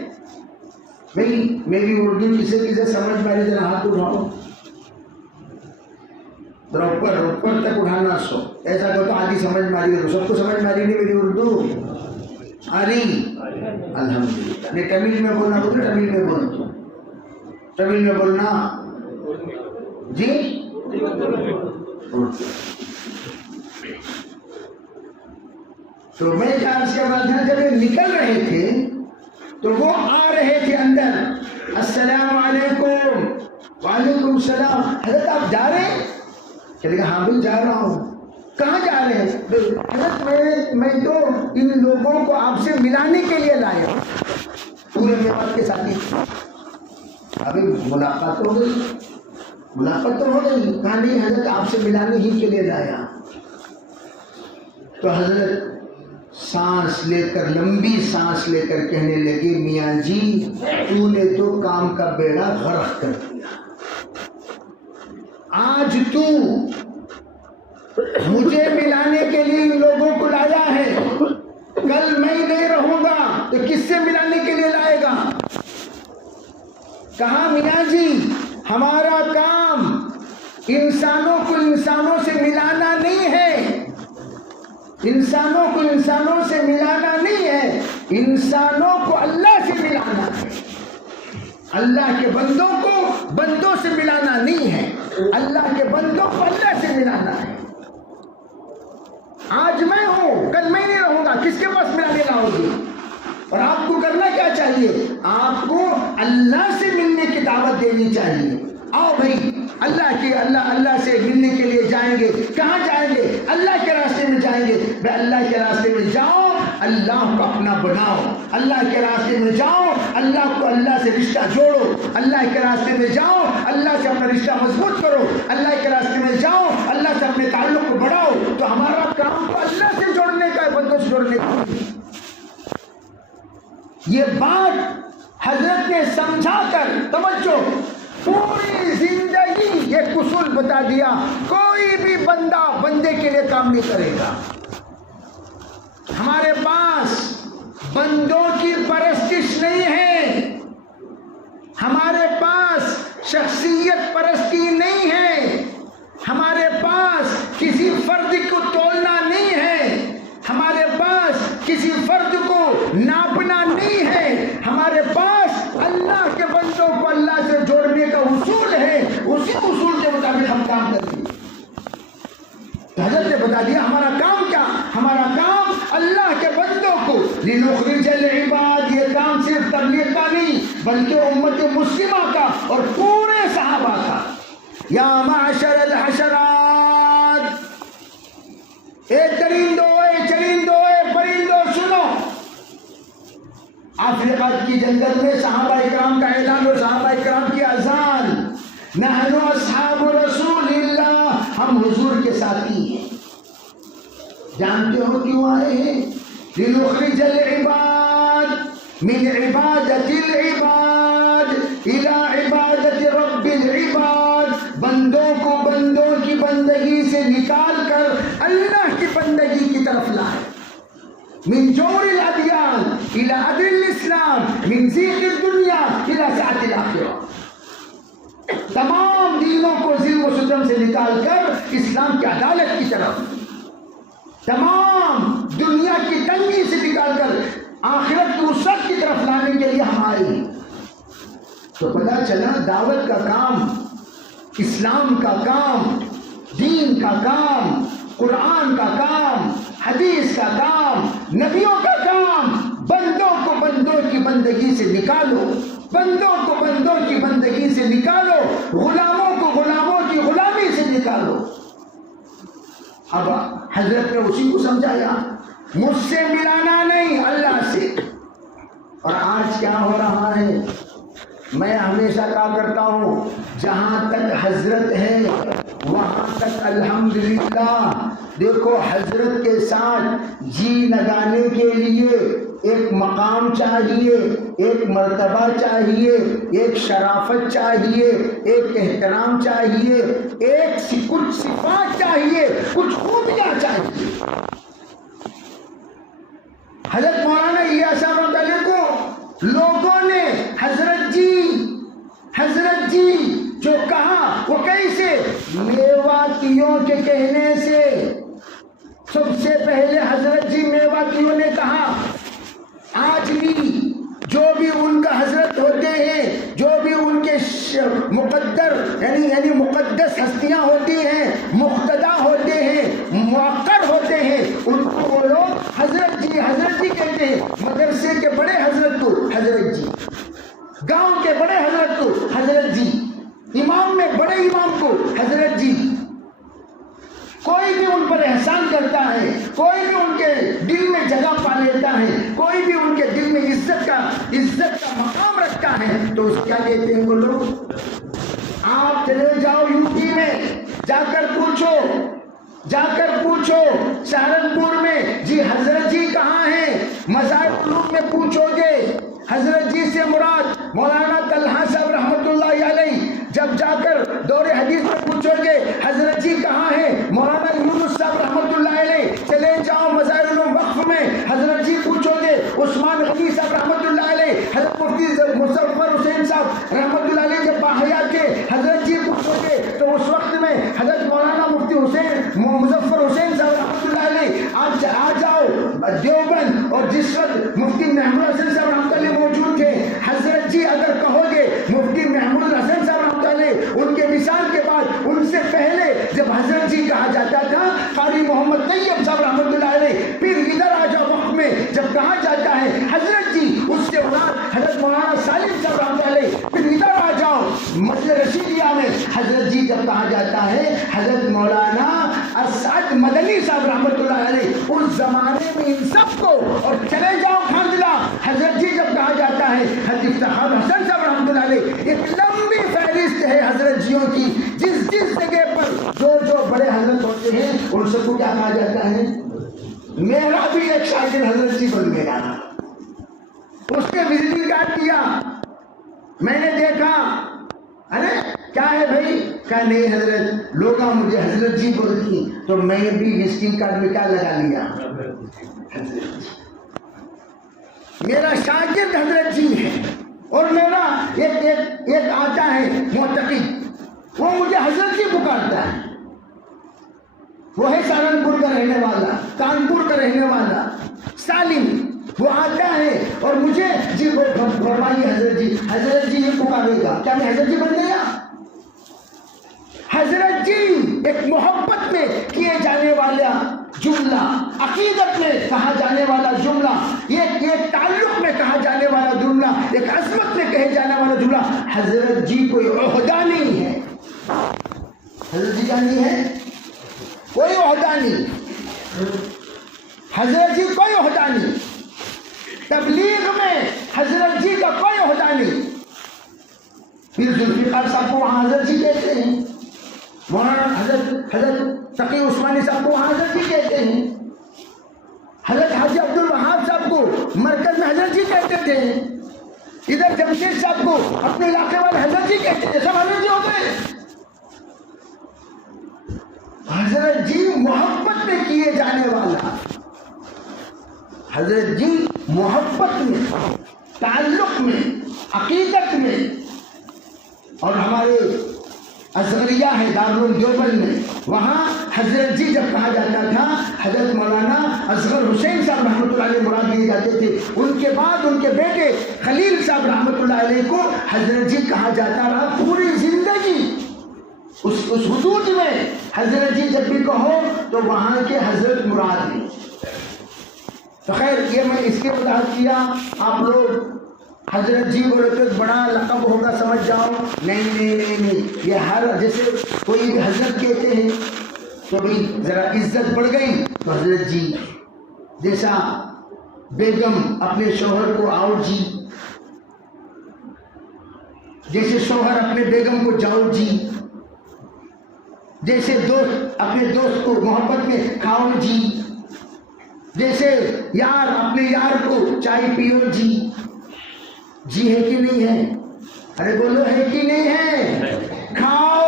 بھائی میری اردو کسے سمجھ میں آ رہی، ذرا ہاتھ اٹھاؤ، ذرا اوپر تک اٹھانا، سو ایسا کہ تو آدھی سمجھ میں آ رہی ہے، سب کو سمجھ میں آ رہی نہیں میری اردو آ رہی؟ الحمدللہ۔ نہیں تمل میں بولنا بولتے، تمل میں بولتا ہوں، تمل میں بولنا جی۔ تو میں کیا عرض کر رہا تھا، جب یہ نکل رہے تھے تو وہ آ رہے تھے اندر، السلام علیکم، وعلیکم السلام، حضرت آپ جا رہے ہیں؟ چلے گا ہاں بھی جا رہا ہوں۔ کہاں جا رہے ہیں؟ حضرت میں تو ان لوگوں کو آپ سے ملانے کے لیے لایا ہوں، پورے میوات کے ساتھی۔ ابھی ملاقات ہو گئی، ملاقات تو ہو گئی، کہا نہیں حضرت آپ سے ملانے ہی کے لیے لایا۔ تو حضرت سانس لے کر، لمبی سانس لے کر کہنے لگے، میاں جی تو نے تو کام کا بیڑا غرق کر دیا، آج تو مجھے ملانے کے لیے ان لوگوں کو لایا ہے، کل میں نہیں رہوں گا تو کس سے ملانے کے لیے لائے گا؟ کہا میاں جی ہمارا کام انسانوں کو انسانوں سے ملانا نہیں ہے، انسانوں کو انسانوں سے ملانا نہیں ہے، انسانوں کو اللہ سے ملانا ہے، اللہ کے بندوں کو بندوں سے ملانا نہیں ہے، اللہ کے بندوں کو اللہ سے ملانا ہے۔ آج میں ہوں، کل میں نہیں رہوں گا، کس کے پاس ملانے لاؤ گی؟ اور آپ کو کرنا کیا چاہیے؟ آپ کو اللہ سے ملنے کی دعوت دینی چاہیے۔ آؤ بھائی اللہ سے ملنے کے لیے جائیں گے، کہاں جائیں گے؟ اللہ کے راستے میں جائیں گے۔ بھائی اللہ کے راستے میں جاؤ، اللہ کو اپنا بناؤ، اللہ کے راستے میں جاؤ، اللہ سے رشتہ جوڑو، اللہ کے راستے میں جاؤ، اللہ سے اپنا رشتہ مضبوط کرو، اللہ کے راستے میں جاؤ، اللہ سے اپنے تعلق کو بڑھاؤ۔ تو ہمارا کام تو اللہ سے جوڑنے کا ہے، بندوں سے جوڑنے کا۔ یہ بات حضرت نے سمجھا کر، توجہ، پوری زندگی ایک اصول بتا دیا، کوئی بھی بندہ بندے کے لیے کام نہیں کرے گا۔ ہمارے پاس بندوں کی پرستش نہیں ہے، ہمارے پاس شخصیت پرستی نہیں ہے، ہمارے پاس کسی فرد کو تولنا نہیں ہے، ہمارے پاس کسی فرد کو ناپنا نہیں ہے، ہمارے پاس اللہ کے بندوں کو اللہ سے جوڑنے کا اصول ہے، اسی اصول کے مطابق ہم کام کریں گے۔ حضرت نے بتا دیا ہمارا کام کیا، ہمارا کام اللہ کے بندوں کو لنخرج العباد، یہ کام صرف تبلیغ کا نہیں بلکہ امت مسلمہ کا اور پورے صحابہ کا۔ یا معشر الحشرات، اے چرندوں، پرندوں، سنو۔ افریقہ کی جنگل میں صحابہ اکرام کا اعلان اور صحابہ اکرام کی اذان، نحن اصحاب رسول اللہ، ہم حضور کے ساتھی ہیں۔ جانتے ہو کیوں آئے ہیں؟ لنخرج العباد من عبادت العباد الى عبادت رب العباد، بندوں کو بندوں کی بندگی سے نکال کر اللہ کی بندگی کی طرف لائے۔ من جور الادیان الى عدل الاسلام، من ضیق الدنیا الى سعة الاخرہ، تمام دینوں کو ظلم و ستم سے نکال کر اسلام کی عدالت کی طرف، تمام دنیا کی تنگی سے نکال کر آخرت کی وسعت کی طرف لانے کے لیے ہم آئے ہیں۔ تو پتہ چلا دعوت کا کام، اسلام کا کام، دین کا کام، قرآن کا کام، حدیث کا کام، نبیوں کا کام، بندوں کو بندوں کی بندگی سے نکالو، بندوں کو بندوں کی بندگی سے نکالو، غلاموں کو غلاموں کی غلامی سے نکالو۔ اب حضرت نے اسی کو سمجھایا، مجھ سے ملانا نہیں، اللہ سے۔ اور آج کیا ہو رہا ہے؟ میں ہمیشہ کہا کرتا ہوں، جہاں تک حضرت ہے وہاں تک الحمدللہ۔ دیکھو حضرت کے ساتھ جی لگانے کے لیے ایک مقام چاہیے، ایک مرتبہ چاہیے، ایک شرافت چاہیے، ایک احترام چاہیے، کچھ صفات چاہیے، کچھ خوبیاں چاہیے۔ حضرت مولانا الیاس صاحب رحمۃ اللہ کو لوگوں نے حضرت جی جو کہا وہ کیسے؟ میواتیوں کے کہنے سے۔ سب سے پہلے حضرت جی میواتیوں نے کہا، آج بھی جو بھی ان کا حضرت ہوتے ہیں، جو بھی ان کے مقدر یعنی مقدس ہستیاں ہوتی ہیں، مقتدا ہوتے ہیں، موقر ہوتے ہیں، ان کو وہ لوگ حضرت جی کہتے ہیں۔ مدرسے کے بڑے حضرت کو حضرت جی، گاؤں کے بڑے حضرت کو حضرت جی، امام میں بڑے امام کو حضرت جی۔ کوئی بھی ان پر احسان کرتا ہے، کوئی بھی ان کے دل میں جگہ پا لیتا ہے، کوئی بھی ان کے دل میں عزت کا مقام رکھتا ہے، تو اس کیا کہتے ہیں وہ لوگ؟ آپ چلے جاؤ یو پی میں، جا کر پوچھو سہارنپور میں جی حضرت جی کہاں ہیں؟ مزار علوم میں پوچھو گے، حضرت جی سے مراد مولانا طلحہ صاحب رحمۃ اللہ علیہ۔ جب جا کر دور حدیث میں پوچھو گے حضرت جی کہاں ہیں؟ مولانا یونس صاحب رحمۃ اللہ علیہ۔ چلے جاؤ مزار علوم وقف میں، حضرت جی پوچھو گے عثمان غنی صاحب رحمۃ اللہ علیہ، حضرت مفتی مظفر حسین صاحب رحمۃ اللہ علیہ جب باحیات کے حضرت جی پوچھو گے تو اس وقت میں حضرت مولانا مفتی مظفر حسین صاحب رحمۃ اللہ علیہ دیوبند اور جس وقت مفتی محمود حسن صاحب رحمۃ اللہ موجود تھے، حضرت جی اگر کہو گے مفتی محمود حسن صاحب رحمۃ اللہ ان کے وصال کے بعد، ان سے پہلے جب حضرت جی کہا جاتا تھا قاری محمد طیب صاحب رحمۃ اللہ علیہ، پھر ادھر آ جاؤ وقت میں جب کہا جاتا ہے حضرت جی، اس سے بعد حضرت مولانا سالم صاحب رحمۃ اللہ علیہ، پھر ادھر آ جاؤ مسجد رشیدیہ میں حضرت جی جب کہا جاتا ہے حضرت مولانا اسعد مدنی صاحب رحمۃ اللہ علیہ، اس زمانے میں ان سب کو، اور چلے جاؤ کھانڈلا حضرت جی جب کہا جاتا ہے حضرت افتخار حسن صاحب رحمۃ اللہ علیہ، ایک لمبی فہرست ہے حضرت جیوں کی، جس جس جگہ پر جو بڑے حضرت ہوتے ہیں ان سب کو کیا کہا جاتا ہے؟ میرا بھی ایک شاگرد حضرت جی بن گیا، اس نے وزٹنگ کارڈ دیا، میں نے دیکھا، ارے کیا ہے بھائی؟ کہا نہیں حضرت، لوگ مجھے حضرت جی بولتی، تو میں بھی وزٹنگ کارڈ میں کیا لگا لیا؟ حضرت جی۔ میرا شاگرد حضرت جی ہے، اور میرا ایک آتا ہے معتقد، وہ مجھے حضرت جی پکارتا ہے، وہ ہے سہارنپور کا رہنے والا، کانپور کا رہنے والا سالم، وہ آتا ہے اور مجھے جی فرمائیے حضرت جی یہ پکارے گا، کیا میں حضرت جی بن گیا؟ حضرت جی ایک محبت میں کیے جانے والا جملہ، عقیدت میں کہا جانے والا جملہ، ایک تعلق میں کہا جانے والا جملہ، ایک عظمت میں کہے جانے والا جملہ، حضرت جی کوئی عہدہ نہیں ہے، حضرت جی کا نہیں ہے کوئی عہدہ نہیں، حضرت جی کوئی عہدہ نہیں، تبلیغ میں حضرت جی کا کوئی عہدہ نہیں۔ پھر ذوالفقار صاحب کو وہاں حضرت جی کہتے ہیں، مولانا حضرت تقی عثمانی صاحب کو وہاں حضرت جی کہتے ہیں، حضرت حاجی عبد الوہاب صاحب کو مرکز میں حضرت جی کہتے تھے، ادھر جمشید صاحب کو اپنے علاقے والے حضرت جی کہتے تھے، سب حضرت جی ہوتے ہیں۔ حضرت جی محبت میں کیے جانے والا، حضرت جی محبت میں، تعلق میں، عقیدت میں، اور ہمارے اصغریہ ہے دارالعلوم دیوبند میں، وہاں حضرت جی جب کہا جاتا تھا حضرت مولانا اصغر حسین صاحب رحمۃ اللہ علیہ مراد لیے جاتے تھے، ان کے بعد ان کے بیٹے خلیل صاحب رحمۃ اللہ علیہ کو حضرت جی کہا جاتا رہا پوری زندگی۔ اس حدود میں حضرت جی جب بھی کہو تو وہاں کے حضرت مراد ہیں۔ تو خیر یہ میں اس کے وضاحت کیا، آپ لوگ حضرت جی بولے تو بڑا لقب ہوگا سمجھ جاؤ، نہیں، یہ ہر جیسے کوئی بھی حضرت کہتے ہیں تو بھی ذرا عزت بڑھ گئی تو حضرت جی، جیسا بیگم اپنے شوہر کو آؤ جی، جیسے شوہر اپنے بیگم کو جاؤ جی، جیسے دوست اپنے دوست کو محبت میں کھاؤ جی، جیسے یار اپنے یار کو چائے پیو جی، جی ہے کہ نہیں ہے؟ ارے بولو ہے کہ نہیں ہے؟ کھاؤ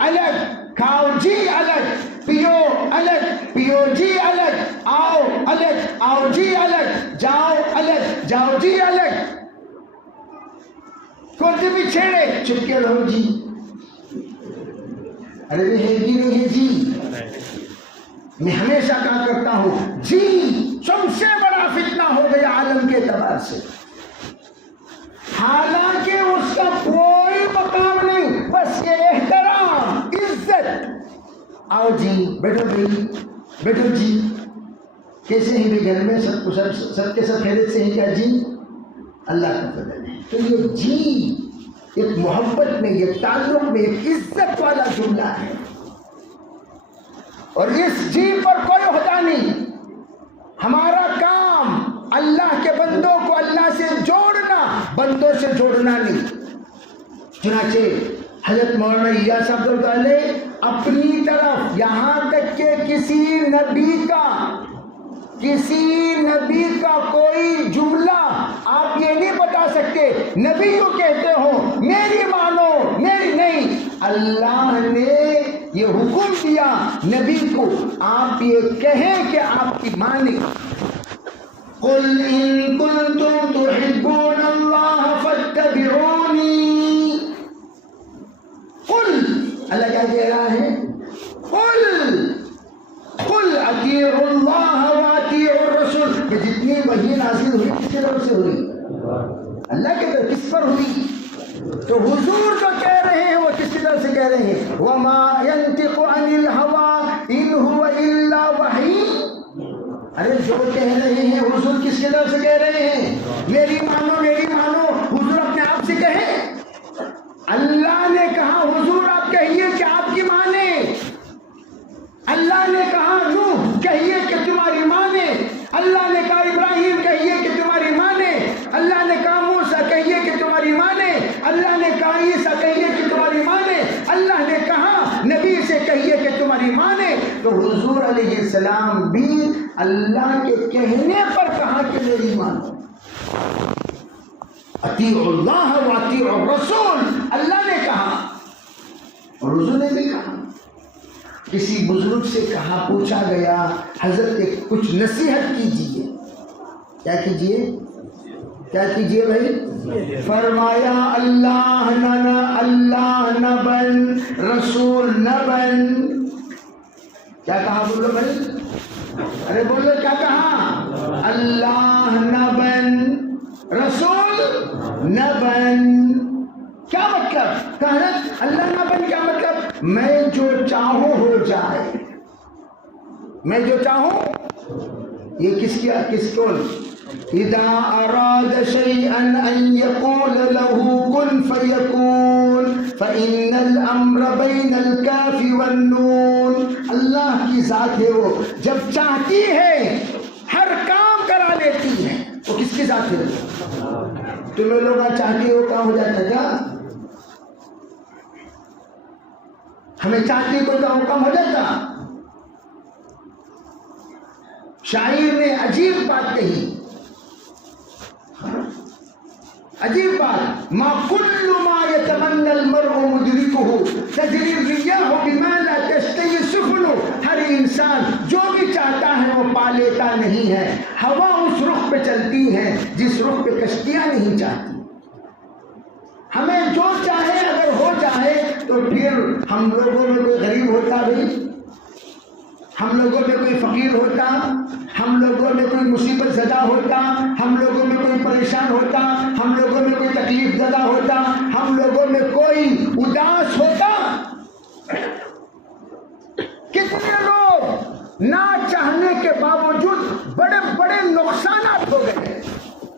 الگ، کھاؤ جی الگ، پیو الگ، پیو جی الگ، آؤ الگ، آؤ جی الگ، جاؤ الگ، جاؤ جی الگ، کوئی بھی چھیڑے چپ کے رہو جی، ارے ہے کہ نہیں ہے جی؟ میں ہمیشہ کہا کرتا ہوں جی سب سے بڑا فتنہ ہو گیا عالم کے اعتبار سے، حالانکہ اس کا کوئی مقام نہیں، بس یہ احترام، عزت، آؤ جی، بیٹھو بھائی، بیٹھو جی، کیسے ہیں بھی گھر میں سب کے سب خیریت سے ہیں کیا جی؟ اللہ کا فضل ہے۔ تو یہ جی ایک محبت میں، یہ تعلق میں، ایک عزت والا جملہ ہے، اور اس جی پر کوئی عہدہ نہیں۔ ہمارا کام اللہ کے بندوں کو اللہ سے جوڑنا، بندوں سے جوڑنا نہیں۔ چنانچہ حضرت مولانا الیاس عبداللہ اپنی طرف یہاں تک کہ کسی نبی کا کوئی جملہ آپ یہ نہیں بتا سکتے نبی کو کہتے ہو میری مانو، میری نہیں، اللہ نے یہ حکم دیا نبی کو آپ یہ کہیں کہ آپ کی مانیں۔ قل ان کنتم تحبون اللہ فاتبعونی، قل، اللہ کیا کہہ رہا ہے؟ قل اطیعوا اللہ واطیعوا الرسول، کہ جتنی وحی نازل ہوئی کس کی طرف سے ہوئی؟ اللہ کی طرف. کس پر ہوئی؟ تو حضور جو کہہ رہے ہیں وہ کس کی طرف سے کہہ رہے ہیں؟ وَمَا يَنْتِقُ عَنِ الْهَوَىٰ إِنْ هُوَ إِلَّا وَحْيٌ. ارے جو کہہ رہے ہیں حضور کس کی طرف سے کہہ رہے ہیں؟ میری مانو میری مانو. حضور اپنے آپ سے کہیں. اللہ نے کہا حضور آپ کہیے کہ آپ کی مانے. اللہ نے کہا نوح کہیے کہ تمہاری مانے. اللہ نے کہا ابراہیم کہیے کہ تمہاری مانے. اللہ نے کہا موسیٰ کہیے کہ تمہاری مانے. اللہ نے کہا عیسیٰ کہیے کہ تمہاری مانے. اللہ نے کہا نبی سے کہیے کہ تمہاری مانے. تو حضور علیہ السلام بھی اللہ کے کہنے پر کہا کہ میری مانو. اطیعوا اللہ و اطیعوا الرسول. اللہ نے کہا اور حضور نے بھی کہا. کسی بزرگ سے کہا پوچھا گیا حضرت کچھ نصیحت کیجیے. کیا کیجیے؟ کیا کیجیے بھائی؟ فرمایا اللہ نہ بن رسول نہ بن. کیا کہا بولو بھائی؟ ارے بولو کیا کہا؟ اللہ نہ بن رسول نہ بن. کیا مطلب؟ کہنا اللہ نہ بن کیا مطلب؟ میں جو چاہوں ہو جائے. میں جو چاہوں. یہ کس کو؟ اذا اراد شيئا ان يقول له كن فيكون فان الامر بين الكاف والنون. اللہ کی ذات ہے وہ جب چاہتی ہے ہر کام کرا لیتی ہے. وہ کس کی ذات ہے؟ تمہیں لوگ چاہتی ہو کام ہو جاتا ہے کیا؟ ہمیں چاہتی کوئی کا حکم ہو جاتا. شاعر نے عجیب بات کہی. عجیب بات. ما كل ما يتمنى المرء مدركه تجري الرياح بما لا تشتهي السفن. ہر انسان جو بھی چاہتا ہے وہ پا لیتا نہیں ہے. ہوا اس رخ پہ چلتی ہے جس رخ پہ کشتیاں نہیں چاہتی. ہمیں جو چاہے اگر ہو جائے تو پھر ہم لوگوں میں کوئی غریب ہوتا بھائی؟ ہم لوگوں میں کوئی فقیر ہوتا؟ ہم لوگوں میں کوئی مصیبت زدہ ہوتا؟ ہم لوگوں میں کوئی پریشان ہوتا؟ ہم لوگوں میں کوئی تکلیف زدہ ہوتا؟ ہم لوگوں میں کوئی اداس ہوتا؟ کتنے لوگ نہ چاہنے کے باوجود بڑے بڑے نقصانات ہو گئے.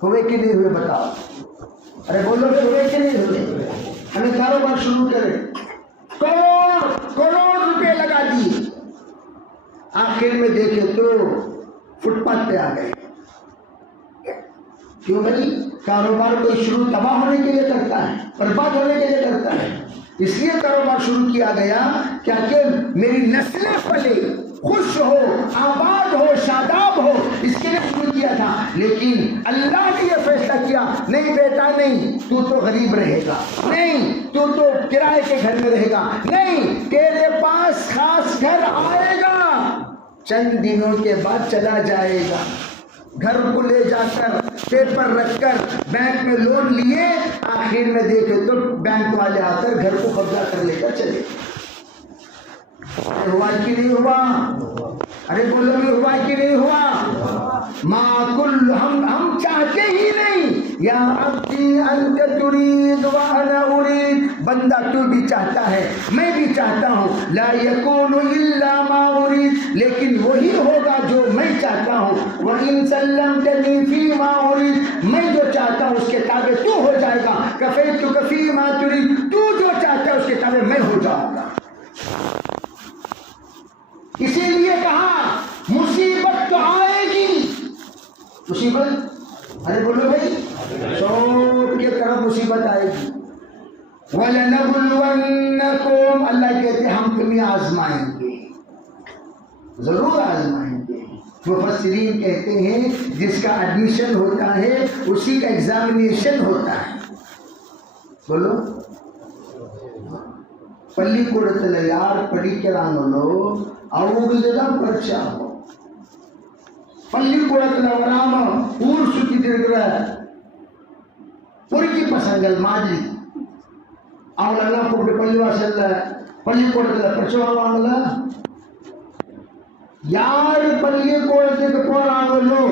ہوئے کہ نہیں ہوئے بتاؤ؟ ارے بولو کہ ہوئے کہ نہیں ہوئے؟ ہمیں کاروبار شروع کرے کروڑ روپے لگا دیے. آخر میں دیکھے تو فٹ پاتھ پہ آ گئے. کیوں بھائی؟ کاروبار کوئی شروع تباہ ہونے کے لیے کرتا ہے, برباد ہونے کے لیے کرتا ہے. اس لیے کاروبار شروع کیا گیا کیا کہ میری نسلیں پلے, خوش ہو, آباد ہو, شاداب ہو, اس کے لیے شروع کیا تھا. لیکن اللہ نے یہ فیصلہ کیا, نہیں بیٹا نہیں, تو غریب رہے گا, نہیں تو کرائے کے گھر میں رہے گا, نہیں تیرے پاس خاص گھر آئے گا, چند دنوں کے بعد چلا جائے گا. گھر کو لے جا کر پیپر رکھ کر بینک میں لون لیے, آخر میں دیکھے تو بینک والے آ کر گھر کو قبضہ کر لے کر چلے. ہوا کہ نہیں ہوا؟ ارے بولو میں ہوا کہ نہیں ہوا؟ ما کل ہم چاہتے ہی نہیں. یا عبدی انت ترید وانا ارید, بندہ تو بھی چاہتا ہے میں بھی چاہتا ہوں. لا یکون الا ما ارید, لیکن وہی ہوگا جو میں چاہتا ہوں. وان سلمتنی فی ما ارید, میں جو چاہتا ہوں اس کے تابع تو ہو جائے گا. کفیتک فی ما ترید, تو جو چاہتا ہے اس کے تابع میں ہو جاؤں گا. اسی لیے کہا مصیبت تو آئے گی. مصیبت, ارے بولو بھائی, سب کی طرف مصیبت آئے گی. وَلَنَبْلُوَنَّكُمْ, اللہ کہتے ہیں ہم تمہیں آزمائیں گے, ضرور آزمائیں گے. مفسرین کہتے ہیں جس کا ایڈمیشن ہوتا ہے اسی کا ایگزامینیشن ہوتا ہے. بولو پلی ಕೊಡುತ್ತಲ್ಲ, ಯಾರು படிக்கிறாங்களோ அவங்களுக்கு தான் பரீட்சை ஆகும். பள்ளிக்கூடத்துல வராம ஊர் சுத்திட்டு இருக்கிற பொறுக்கி பசங்கள் மாதிரி அவங்களெல்லாம் கூப்பிட்டு பள்ளிவாசல்ல பள்ளிக்கூடத்துல பரீட்சை வாங்குவாங்கல்ல. யாரு பள்ளிக்கூடத்துக்கு போறாங்களோ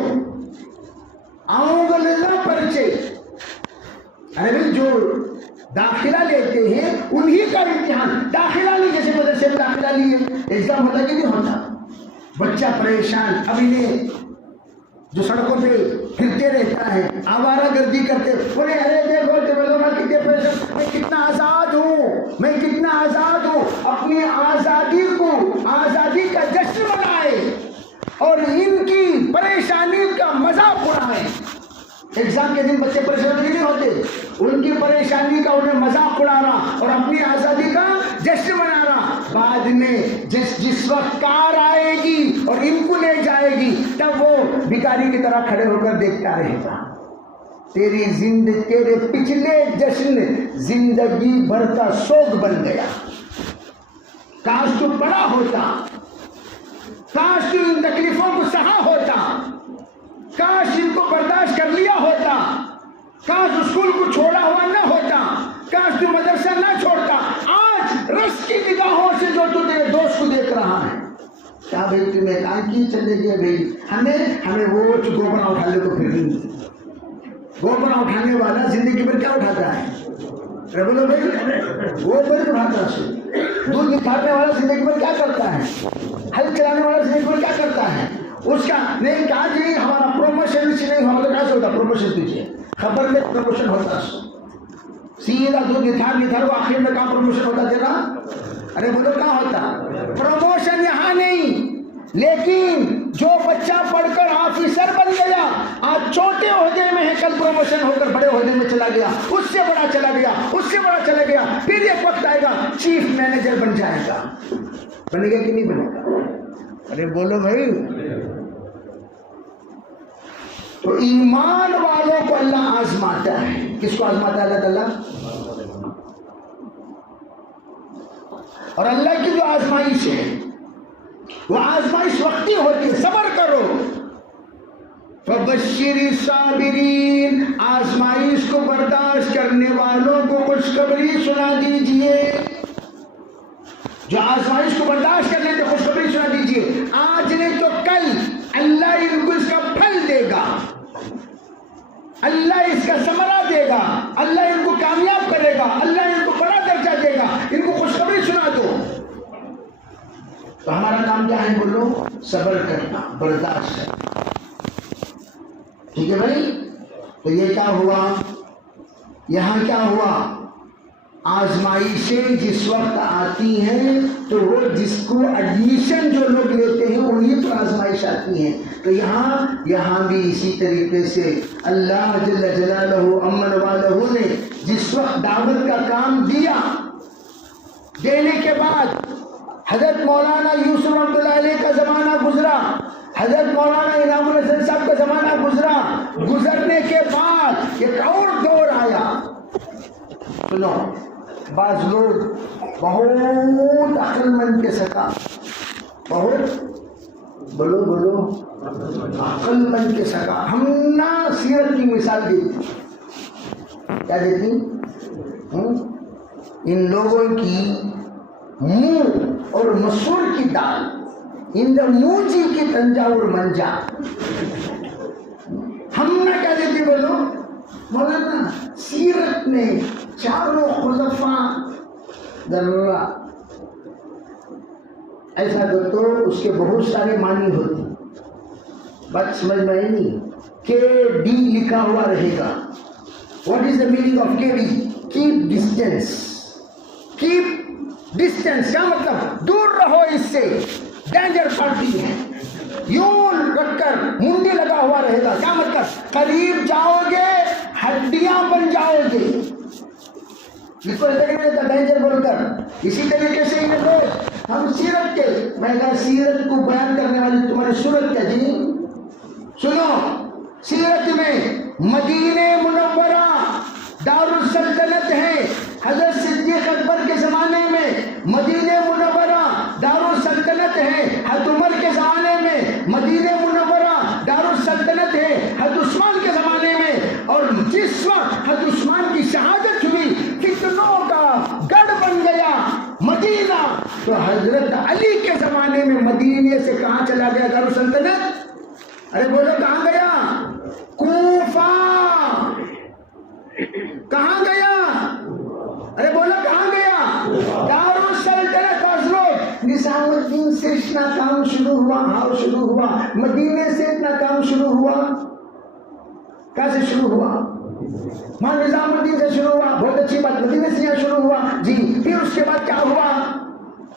انہی کا امتحان. داخلہ لی, جیسے مدرسے میں داخلہ لیے, ایگزام ہوتا کہ نہیں ہوتا؟ بچہ پریشان, اب انہیں جو سڑکوں پہ پھرتے رہتا ہے, آوارہ گردی کرتے, بولے ارے دیکھو میں کتنے پریشان, میں کتنا آزاد ہوں, میں کتنا آزاد ہوں. اپنی آزادی کو, آزادی کا جشن منائے اور ان کی پریشانی کا مذاق اڑائے. ایگزام کے دن بچے پریشان نہیں ہوتے, ان کی پریشانی کا انہیں مذاق اڑانا اور اپنی آزادی کا جشن منانا. بعد میں جس وقت کار آئے گی اور ان کو لے جائے گی, تب وہ بھکاری کی طرح کھڑے ہو کر دیکھتا رہے گا. تیرے پچھلے جشن زندگی بھر کا سوگ بن گیا. کاش تو بڑا ہوتا, کاش تو ان تکلیفوں کو سہا ہوتا, کاش ان کو برداشت کر لیا ہوتا, کاش اسکول کو چھوڑا ہوا نہ ہوتا, کاش تو مدرسہ نہ چھوڑتا. آج رس کی نگاہوں سے جو تو تیرے دوست کو دیکھ رہا ہے, کیا بھائی تمہیں کام کی چلے گئے بھائی, ہمیں وہ گوبرا اٹھا لے تو پھر نہیں. گوبرا اٹھانے والا زندگی پر کیا اٹھاتا ہے؟ بولو بھائی, گوبر اٹھاتا ہے. دودھ نکالنے والا زندگی پر کیا کرتا ہے؟ ہل چلانے والا زندگی پر کیا کرتا ہے؟ اس کا نہیں کہا جی ہمارا پروموشن اسی نہیں ہوا تو کیسے ہوتا پروموشن؟ پیچھے خبر میں پروموشن ہوتا, سیدھا دودھ نتھار وہ آخر میں کہاں پروموشن ہوتا تیرا؟ ارے بولو کہاں ہوتا پروموشن؟ یہاں نہیں. لیکن جو بچہ پڑھ کر آفیسر بن گیا, آج چھوٹے عہدے میں ہے, کل پروموشن ہو کر بڑے عہدے میں چلا گیا, اس سے بڑا چلا گیا, اس سے بڑا چلا گیا, پھر ایک وقت آئے گا چیف مینیجر بن جائے گا. بنے گا کہ نہیں بنے گا؟ ارے بولو بھائی. تو ایمان والوں کو اللہ آزماتا ہے. کس کو آزماتا ہے اللہ تعالیٰ؟ اور اللہ کی جو آزمائش ہے وہ آزمائش وقتی ہوتی ہے, صبر کرو. فبشر الصابرین, آزمائش کو برداشت کرنے والوں کو خوشخبری سنا دیجئے. جو آزمائش کو برداشت کر لیتے خوشخبری سنا دیجئے. آج نہیں تو کل اللہ ان کو اس کا پھل دے گا, اللہ اس کا ثمرہ دے گا, اللہ ان کو کامیاب کرے گا, اللہ ان کو بڑا درجہ دے گا. ان کو خوشخبری سنا دو. تو ہمارا کام کیا ہے؟ بولو صبر کرنا, برداشت کرنا. ٹھیک ہے بھائی. تو یہ کیا ہوا, یہاں کیا ہوا, آزمائشیں جس وقت آتی ہیں تو وہ جس کو ایڈمیشن جو لوگ لیتے ہیں انہیں پر آزمائش آتی ہیں. تو یہاں بھی اسی طریقے سے اللہ جل جلالہ امن والہ نے جس وقت دعوت کا کام دیا, دینے کے بعد حضرت مولانا یوسف رحمۃ اللہ علیہ کا زمانہ گزرا, حضرت مولانا انعام الحسن صاحب کا زمانہ گزرا, گزرنے کے بعد ایک اور دور آیا. سنو, بعض لوگ بہت عقل مند کے سکا, بہت بولو عقل مند کے سکا. ہم نہ سیرت کی مثال دیتی, کیا دیتی؟ ان لوگوں کی منہ اور مسور کی دال, ان موجی کی تنجاور منجا. ہم نہ کیا دیتے بولو مولانا سیرت میں چاروں خلفاء ذرا ایسا تو اس کے بہت سارے معنی ہوتے, بات سمجھ میں نہیں. کے ڈی لکھا ہوا رہے گا. What is the meaning of K D? Keep distance. Keep distance کیا مطلب؟ دور رہو اس سے, ڈینجر پڑتی ہے. یوں رکھ کر منڈی لگا ہوا رہے گا, کیا مطلب؟ قریب جاؤ گے ہڈیاں بن جاؤ گے. اس کو ڈینجر بول کر. اسی طریقے سے یہ لوگ ہم سیرت کے, میں کہا سیرت کو بیان کرنے والی تمہاری صورت کیا جی؟ سنو, سیرت میں مدینہ منورہ دارالسلطنت ہے. حضرت صدیق اکبر کے زمانے میں مدینہ منورہ دارالسلطنت ہے. حضرت عمر کے زمانے میں مدینہ منورہ دارالسلطنت ہے. حضرت عثمان کے زمانے میں, اور جس وقت حضرت عثمان کی شہادت ہوئی فتنوں کا گڑھ بن گیا مدینہ, تو حضرت علی کے زمانے میں مدینے سے کہاں چلا گیا دارالسلطنت؟ ارے بولو کہاں گیا؟ کوفہ. کہاں گیا؟ ارے بولو کہاں گیا؟ سے اتنا کام شروع ہوا، ہاؤ شروع ہوا، مدینے سے اتنا کام شروع ہوا، کہاں سے شروع ہوا؟ ماں نظام الدین سے شروع ہوا، بہت اچھی بات، مدینے سے یہاں شروع ہوا جی۔ پھر اس کے بعد کیا ہوا؟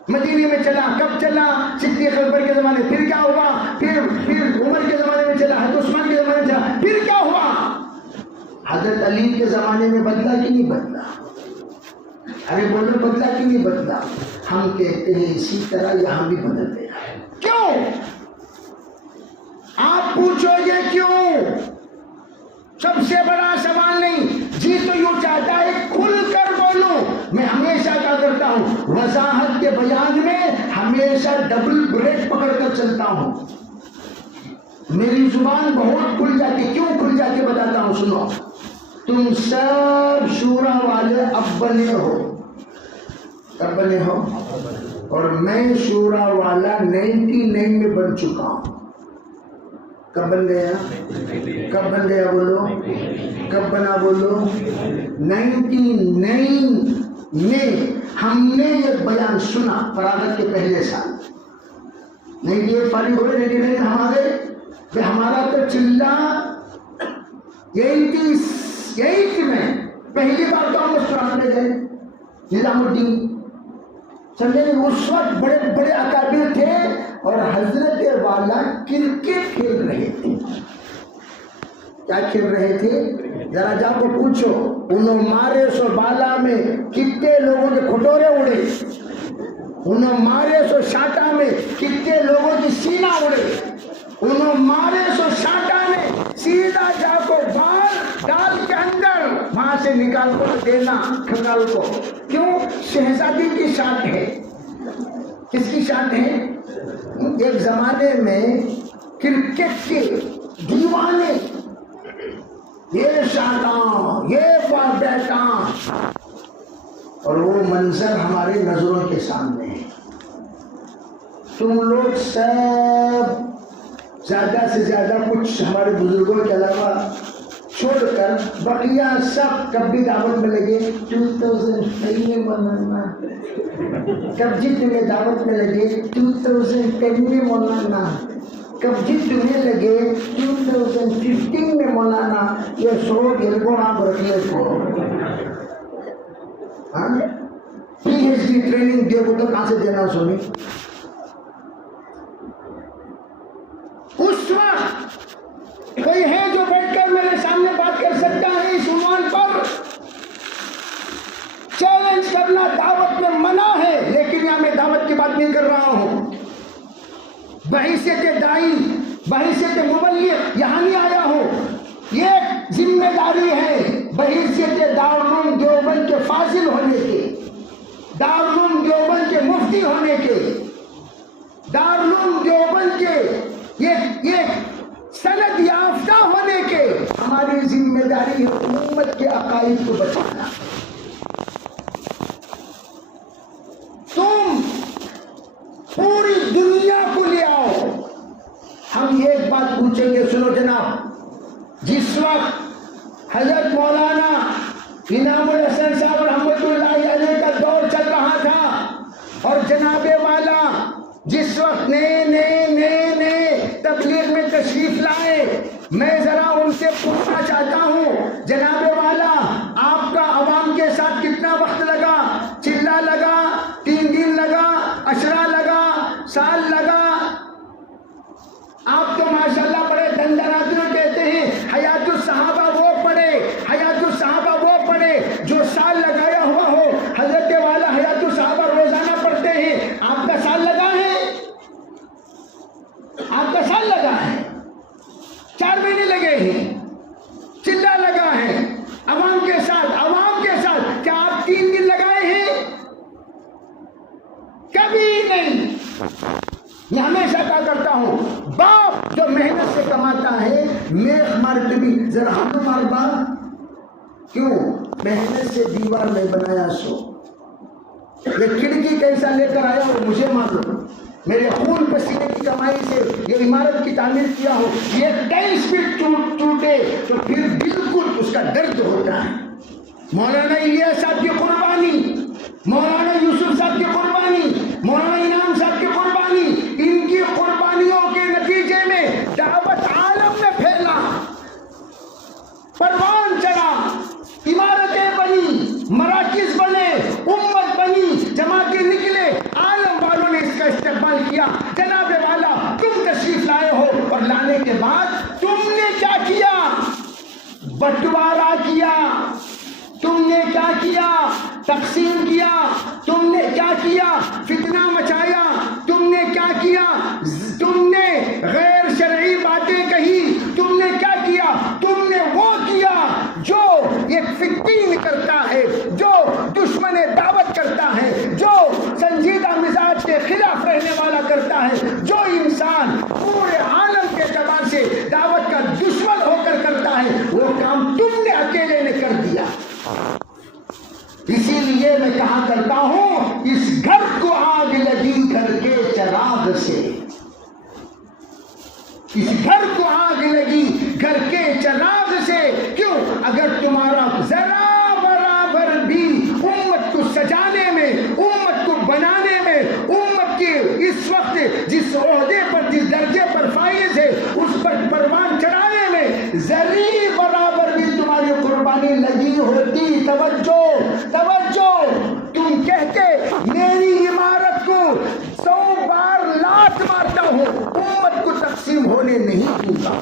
مدینے میں چلا، کب چلا؟ صدیق اکبر کے زمانے۔ پھر کیا ہوا؟ پھر عمر کے زمانے میں چلا، حضرت عثمان کے زمانے میں چلا۔ پھر کیا ہوا؟ حضرت علی کے زمانے میں بدلا کہ نہیں بدلا؟ ارے بولو، بدلا کہ نہیں بدلا؟ ہم کہتے ہیں اسی طرح یہاں بھی بدل گیا۔ کیوں؟ آپ پوچھو گے کیوں؟ سب سے بڑا سوال نہیں، جی تو یوں چاہتا ہے کھل کر بولوں۔ میں ہمیشہ کیا کرتا ہوں، وضاحت کے بیان میں ہمیشہ ڈبل بریک پکڑ کر چلتا ہوں۔ میری زبان بہت کھل جاتی، کیوں کھل جاتی بتاتا ہوں، سنو۔ تم سب شورا والے اب بنے ہو، کب بنے ہو؟ اور میں شورا والا 99 میں بن چکا ہوں۔ کب بن گیا؟ کب بن گیا بولو؟ کب بنا بولو؟ 99 میں ہم نے یہ بیان سنا، فراغت کے پہلے سال 98 فارغ ہوئے، 99 ہم آ گئے کہ ہمارا تو چلہ 88 میں پہلی بار تو ہم مسکراہٹ میں گئے نظام الدین، سمجھے نہیں؟ اس وقت بڑے بڑے اکابر تھے اور حضرت والا کرکٹ کھیل رہے تھے۔ کیا کھیل رہے تھے؟ ذرا جا کو پوچھو، انہوں مارے سو بالا میں کتنے لوگوں کے کھٹورے اڑے، انہوں مارے سو شاٹا میں کتنے لوگوں کی سینہ اڑے، انہوں مارے سو شاٹا میں سیدھا جا کو بال ڈال کے اندر وہاں سے نکال کر دینا کھنگال کو۔ کیوں؟ شہزادی کی شاٹ ہے۔ کس کی شاٹ ہے؟ ایک زمانے میں کرکٹ کے دیوانے، یہ شاٹاں، یہ بیٹاں، اور وہ منظر ہماری نظروں کے سامنے ہے۔ تم لوگ سب زیادہ سے زیادہ کچھ ہمارے بزرگوں کے علاوہ چھوڑ کر بقیہ سب کب بھی دعوت میں لگے 2005 میں مولانا، کب جت میں دعوت میں لگے 2010 میں مولانا، کب جت میں لگے 2015 میں مولانا۔ یہ سو گلگوں آپ رکھیے کو PhD ٹریننگ دے کو تو کہاں سے دینا سنی؟ اس وقت کوئی ہے جو بیٹھ کر میرے سامنے بات کر سکتا ہے اس عنوان پر؟ چیلنج کرنا دعوت میں منع ہے، لیکن یہاں میں دعوت کی بات نہیں کر رہا ہوں، بحیثیت داعی، بحیثیت مبلغ یہاں نہیں آیا ہوں۔ یہ ذمہ داری ہے بحیثیت دارالعلوم دیوبند کے فاضل ہونے کے، دارالعلوم دیوبند کے مفتی ہونے کے، دارالعلوم دیوبند کے یہ سند یافتہ ہونے کے۔ ہماری ذمہ داری ہے امت کے عقائد کو بچانا۔ تم پوری دنیا کو لے آؤ، ہم ایک بات پوچھیں گے، سنو جناب، جس وقت حضرت مولانا انعام الحسن صاحب رحمۃ اللہ علیہ کا دور چل رہا تھا، اور جناب والا جس وقت نئے تبلیغ میں تشریف لائے، میں ذرا ان سے پوچھنا چاہتا ہوں، جناب والا آپ کا عوام کے ساتھ کتنا وقت لگا؟ چلہ لگا، 3 دن لگا، عشرہ لگا، سال لگا؟ آپ تو ماشاءاللہ بڑے دندناتر کہتے ہیں، حیات الصحابہ وہ پڑھے، حیات الصحابہ وہ پڑھے جو سال لگایا ہوا ہو۔ حضرت والا حیات الصحابہ روزانہ پڑھتے ہیں، آپ کا سال لگا ہے؟ آپ کا سال لگا ہے؟ 4 مہینے لگے ہیں، چلہ لگا ہے عوام کے ساتھ، کیا آپ 3 دن لگائے ہیں؟ کبھی نہیں۔ میں ہمیشہ کہا کرتا ہوں، باپ جو محنت سے کماتا ہے، میخ مار کے بھی ذرا ہم مار باپ، کیوں؟ محنت سے دیوار نہیں بنایا سو، یہ کھڑکی کیسا لے کر آیا ہو مجھے معلوم، میرے خون پسینے کی کمائی سے یہ عمارت کی تعمیر کیا ہو، یہ ٹائلس بھی ٹوٹے تو پھر بالکل اس کا درد ہوتا ہے۔ مولانا الیاس صاحب کی قربانی، مولانا یوسف صاحب کی قربانی، مولانا انعام صاحب کی قربانی، بٹوارا کیا، تم نے کیا کیا؟ تقسیم کیا، تم نے کیا کیا؟ فتنہ مچایا، تم نے کیا کیا؟ تم نے غیر شرعی باتیں کہی، تم نے کیا کیا؟ تم نے وہ کیا جو ایک فتین کرتا ہے، جو دشمن دعوت کرتا ہے، جو سنجیدہ مزاج کے خلاف رہنے والا کرتا ہے، جو انسان پورے عالم کے اعتبار سے دعوت کا دشمن ہو کر کرتا ہے، وہ کام تم نے اکیلے نے کر دیا۔ اسی لیے میں کہا کرتا ہوں اس گھر کو آگ لگی گھر کے چراغ سے، اس گھر کو آگ لگی گھر کے چراغ سے۔ کیوں؟ اگر تمہارا ذرا برابر بھی امت کو سجانے میں، امت کو بنانے میں، امت کے اس وقت جس عہدے پر، جس درجے پر فائز ہے، اس پر پروان چڑھانے میں ذری برابر بھی تمہاری قربانی لگی ہوتی، توجہ توجہ، تم کہتے میری عمارت کو 100 بار لات مارتا ہوں، امت کو تقسیم ہونے نہیں دوں گا،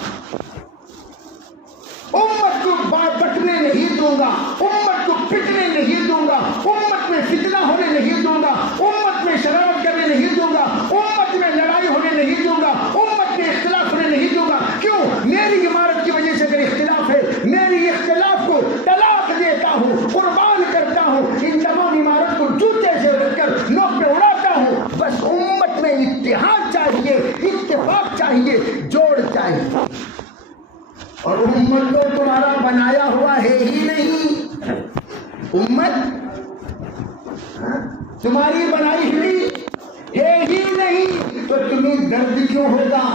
امت کو بٹنے نہیں دوں گا، امت کو پٹنے نہیں دوں گا، امت میں فتنہ ہونے نہیں دوں گا، امت میں شرارت کرنے نہیں دوں گا، امت میں لڑائی ہونے نہیں دوں گا، امت میں اختلاف ہونے نہیں دوں گا۔ کیوں؟ میری عمارت کی وجہ سے اگر اختلاف ہے، میری اختلاف کو طلاق دیتا ہوں، قربان کرتا ہوں، ان تمام عمارت کو جوتے سے رکھ کر نوک پہ اڑاتا ہوں۔ بس امت میں اتحاد چاہیے، اتفاق چاہیے، جوڑ چاہیے، اور امت کو تمہارا بنایا ہوا ہے ہی نہیں، امت تمہاری بنائی ہوئی ہے ہی نہیں، تو تمہیں درد کیوں ہوگا؟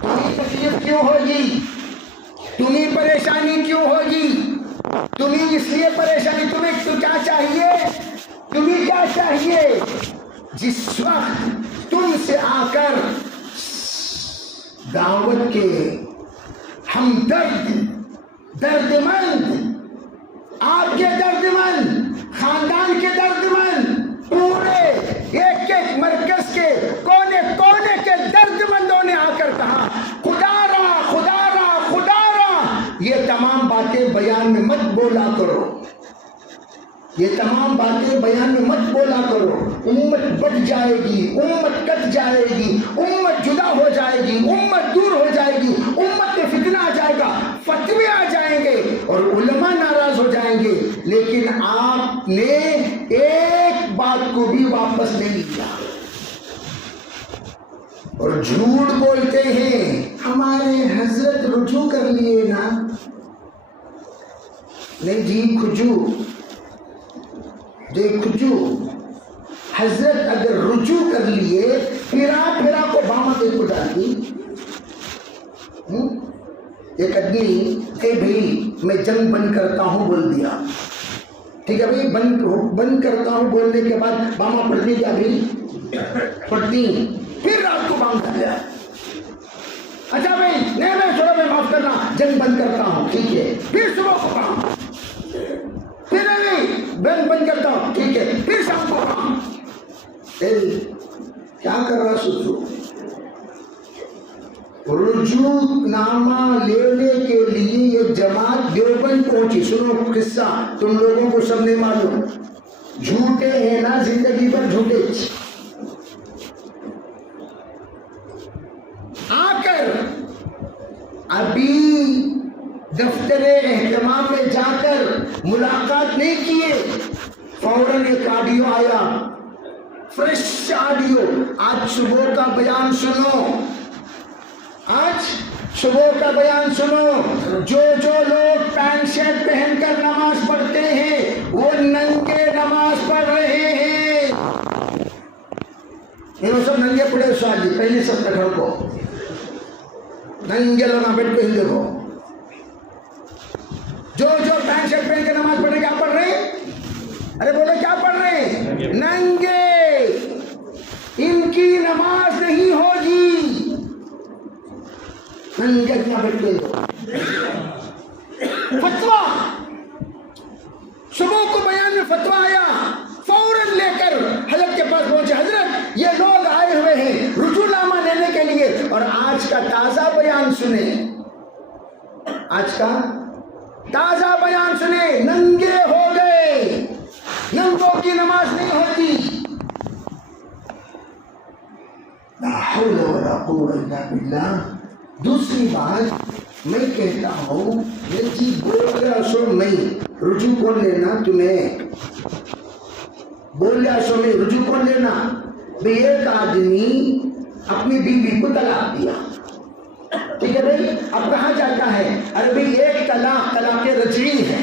تمہیں تکلیف کیوں ہوگی؟ تمہیں پریشانی کیوں ہوگی؟ تمہیں اس لیے پریشانی، تمہیں تو کیا چاہیے؟ تمہیں کیا چاہیے؟ جس وقت تم سے آ کر دعوت کے ہمدرد، درد مند، آپ کے درد مند، خاندان کے درد مند، پورے ایک ایک مرکز کے کونے کونے کے درد مندوں نے آ کر کہا خدا را خدا را خدا را، یہ تمام باتیں بیان میں مت بولا کرو، یہ تمام باتیں بیان میں مت بولا کرو، امت بٹ جائے گی، امت کٹ جائے گی، امت جدا ہو جائے گی، امت دور ہو جائے گی، امت میں فتنہ آ جائے گا، فتوے آ جائیں گے اور علماء ناراض ہو جائیں گے۔ لیکن آپ نے ایک بات کو بھی واپس نہیں لیا اور جھوٹ بولتے ہیں ہمارے حضرت رجوع کر لیے نا۔ نہیں جی، کھجو حضرت اگر رجوع کر لیے، پھرا کو باما دے کو ڈال دی۔ ایک آدمی کہ بھائی میں جنگ بند کرتا ہوں بول دیا، ٹھیک ہے بھائی، بند کرتا ہوں بولنے کے بعد باما پڑھتی کیا بھائی پڑھتی، پھر رات کو بام ڈالیا، اچھا بھائی نہیں میں چھوڑا، میں معاف کرنا، جنگ بند کرتا ہوں، ٹھیک ہے، پھر صبح کو کام، پھر نہیں بند کرتا ہوں، ٹھیک ہے، پھر شام کو کام۔ کیا کر رہا سوچو؟ رجوع نامہ لینے کے لیے یہ جماعت دیوبند پہنچی۔ سنو قصہ، تم لوگوں کو سب نہیں معلوم، جھوٹے ہیں نا زندگی پر جھوٹے، آ کر ابھی دفتر اہتمام میں جا کر ملاقات نہیں کیے، فوراً ایک آڈیو آیا، فریش آڈیو، آج صبح کا بیان سنو، آج صبح کا بیان سنو، جو لوگ پینٹ شرٹ پہن کر نماز پڑھتے ہیں وہ ننگے نماز پڑھ رہے ہیں۔ انہوں سب ننگے پڑے سوال جی، پہلے سب کٹھڑ کو ننگے لوگ بیٹھ کو ہندے کو، جو پینٹ شرٹ پہن کے نماز پڑھنے کیا پڑھ رہے ہیں؟ ارے بولے کیا پڑھ رہے ہیں؟ ننگے، ان کی نماز نہیں ہوگی، ننگے کیا بیٹھ کے فتویٰ، صبح کو بیان میں فتویٰ آیا، فوراً لے کر حضرت کے پاس پہنچے، حضرت یہ لوگ آئے ہوئے ہیں رجوع نامہ لینے کے لیے اور آج کا تازہ بیان سنیں۔ آج کا تازہ بیان سنے، ننگے ہو گئے، ننگوں کی نماز نہیں ہوتی۔ لا حول ولا قوت الا باللہ۔ دوسری بات میں کہتا ہوں، یہ چیز بول رہا سو میں رجوع کون لینا تمہیں؟ بول رہا سو میں رجوع کون لینا؟ بھئی ایک آدمی اپنی بیوی کو طلاق دیا، ٹھیک ہے بھائی، اب کہاں جاتا ہے؟ ارے بھائی ایک طلاق طلاق رجعی ہے،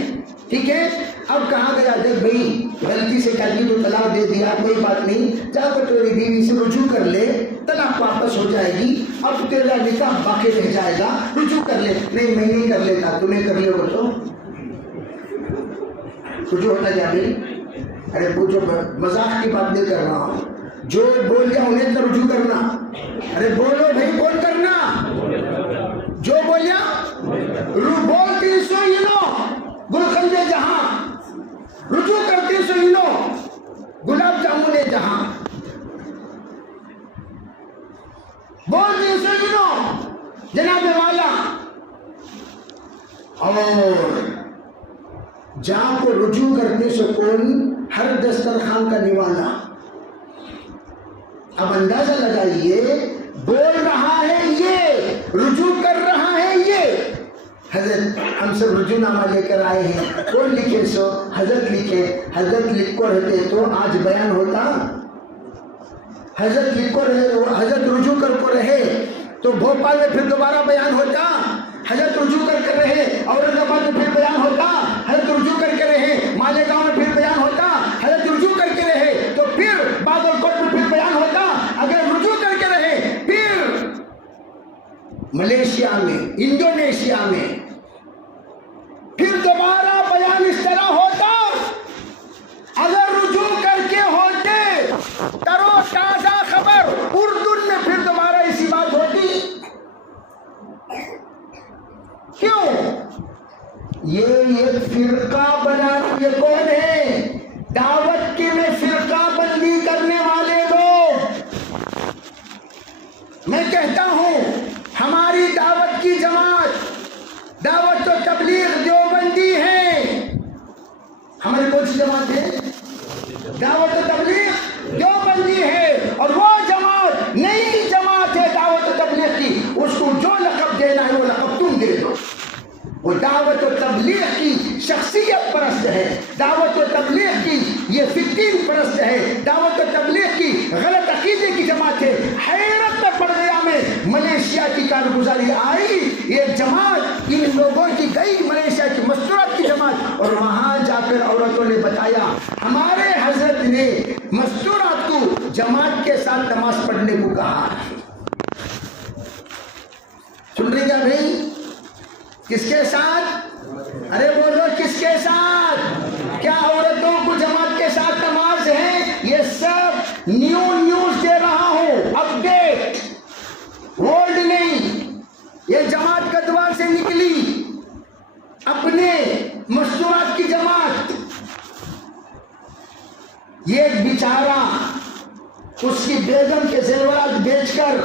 ٹھیک ہے، اب کہاں گیا؟ دیکھ بھائی غلطی سے کر دی تو طلاق دے دیا، کوئی بات نہیں، جا کر تیری بیوی سے رجوع کر لے، طلاق واپس ہو جائے گی، اب تیرا نکاح باقی رہ جائے گا، رجوع کر لے۔ نہیں میں نہیں کر لیتا، تمہیں کر لے وہ تو رجوع ہوتا کیا بھائی؟ ارے پوچھو، مذاق کی بات نہیں کر رہا ہوں، جو بول گیا انہیں تو رجوع کرنا۔ ارے بولو بھائی، بول کرنا، جو بولیا بولتی سو گلقندے جہاں، رجوع کرتی سو گلاب جامن جہاں، بولتی سو جناب والا، اور جہاں کو رجوع کرنے سے کون؟ ہر دسترخوان کا نوالا۔ اب اندازہ لگائیے، بول رہا ہے یہ، رجوع کر رہا ہے یہ۔ حضرت ہم سب رجوع نامہ لے کر آئے ہیں، کون لکھے سو؟ حضرت لکھے۔ حضرت لکھ کو رہتے تو آج بیان ہوتا؟ حضرت لکھ کو رہے، حضرت رجوع کر کو رہے تو بھوپال میں پھر دوبارہ بیان ہوتا؟ حضرت رجوع کر کے رہے اورنگ آباد میں پھر بیان ہوتا؟ حضرت رجوع کر کے رہے مالیگاؤں میں پھر بیان ہوتا؟ حضرت رجوع کر کے رہے تو پھر باگل کوٹ میں پھر بیان ہوتا؟ اگر رجوع کر کے رہے پھر ملیشیا میں، انڈونیشیا میں پھر دوبارہ بیان اس طرح ہوتا۔ اگر رجوع کر کے ہوتے ترو تازہ خبر اردن میں پھر دوبارہ اسی بات ہوتی۔ کیوں؟ یہ ایک فرقہ بنا، یہ کون ہے؟ دعوت کی میں فرقہ بندی کرنے والے لوگ۔ میں کہتا ہوں ہماری دعوت کی جماعت دعوت و تبلیغ دیوبندی ہے۔ ہماری کون سی جماعت ہے؟ دعوت و تبلیغ دیوبندی ہے، اور وہ جماعت نئی جماعت ہے دعوت و تبلیغ کی، اس کو جو لقب دینا ہے وہ لقب تم دے دو۔ وہ دعوت و تبلیغ کی شخصیت پرست ہے، دعوت و تبلیغ کی یہ فکر پرست ہے، دعوت و تبلیغ کی غلط عقیدے کی جماعت ہے۔ حیرت میں پڑ گیا میں، ملیشیا کی کارگزاری آئی، یہ جماعت ان لوگوں کی گئی ملیشیا کی مستورات کی جماعت، اور وہاں جا کر عورتوں نے بتایا ہمارے حضرت نے مستورات کو جماعت کے ساتھ نماز پڑھنے کو کہا۔ سن رہے کیا بھائی؟ کس کے ساتھ؟ ارے بولو کس کے ساتھ؟ کیا عورتوں کو جماعت کے ساتھ نماز ہے؟ یہ سب نیوز دے رہا ہوں، اپ ڈیٹ، اولڈ نہیں۔ یہ جماعت کدوار سے نکلی، اپنے مستورات کی جماعت۔ یہ ایک بیچارہ اس کی بیگم کے زیورات بیچ کر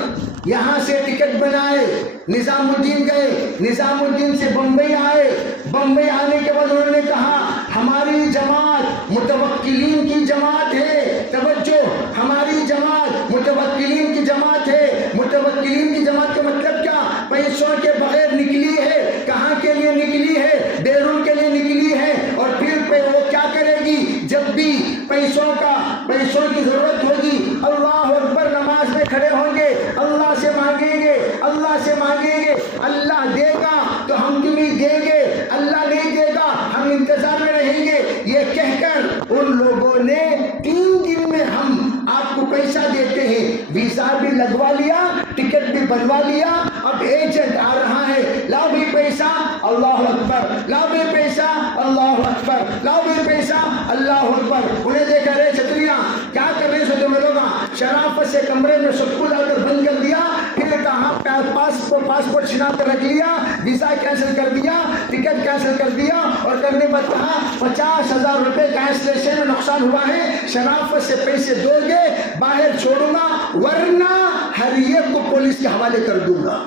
یہاں سے ٹکٹ بنائے، نظام الدین گئے، نظام الدین سے بمبئی آئے، بمبئی آنے کے بعد انہوں نے کہا ہماری جماعت متوکلین کی جماعت ہے، توجہ، ہماری جماعت متوکلین کی جماعت ہے۔ متوکلین کی جماعت کا مطلب کیا؟ پیسوں کے بغیر نکلی ہے۔ کہاں کے لیے نکلی ہے؟ بیرون کے لیے نکلی ہے، اور پھر وہ کیا کرے گی؟ جب بھی پیسوں کی ضرورت ہوگی، اللہ اکبر، نماز میں کھڑے ہوں گے، اللہ سے مانگیں گے، اللہ سے مانگیں گے، اللہ دے گا تو ہم تمہیں دیں گے، اللہ نہیں دے گا ہم انتظار میں رہیں گے۔ یہ کہہ کر ان لوگوں نے 3 دن میں ہم آپ کو پیسہ دیتے ہیں، ویزا بھی لگوا لیا، ٹکٹ بھی بنوا لیا، اب ایجنٹ آ رہا ہے، لاؤ بھی پیسہ، اللہ اکبر، لاؤ بھی پیسہ، اللہ اکبر، لاؤ بھی پیسہ، اللہ اکبر۔ انہیں دیکھا رہے چھتریاں کیا کر رہے سو تمہیں لوگا، شرافت سے کمرے میں سب کو لا کر بند کر دیا، پھر کہا پاسپورٹ چھنا کر رکھ لیا، ویزا کینسل کر دیا، ٹکٹ کینسل کر دیا، اور کرنے بعد کہا 50,000 روپے کینسلیشن میں نقصان ہوا ہے، شرافت سے پیسے دو گے باہر چھوڑوں گا، ورنہ ہر ایک کو پولیس کے حوالے کر دوں گا۔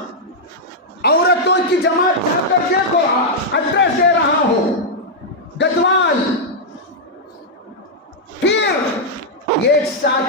عورتوں کی جماعت جا کر دیکھو،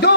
2,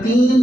3,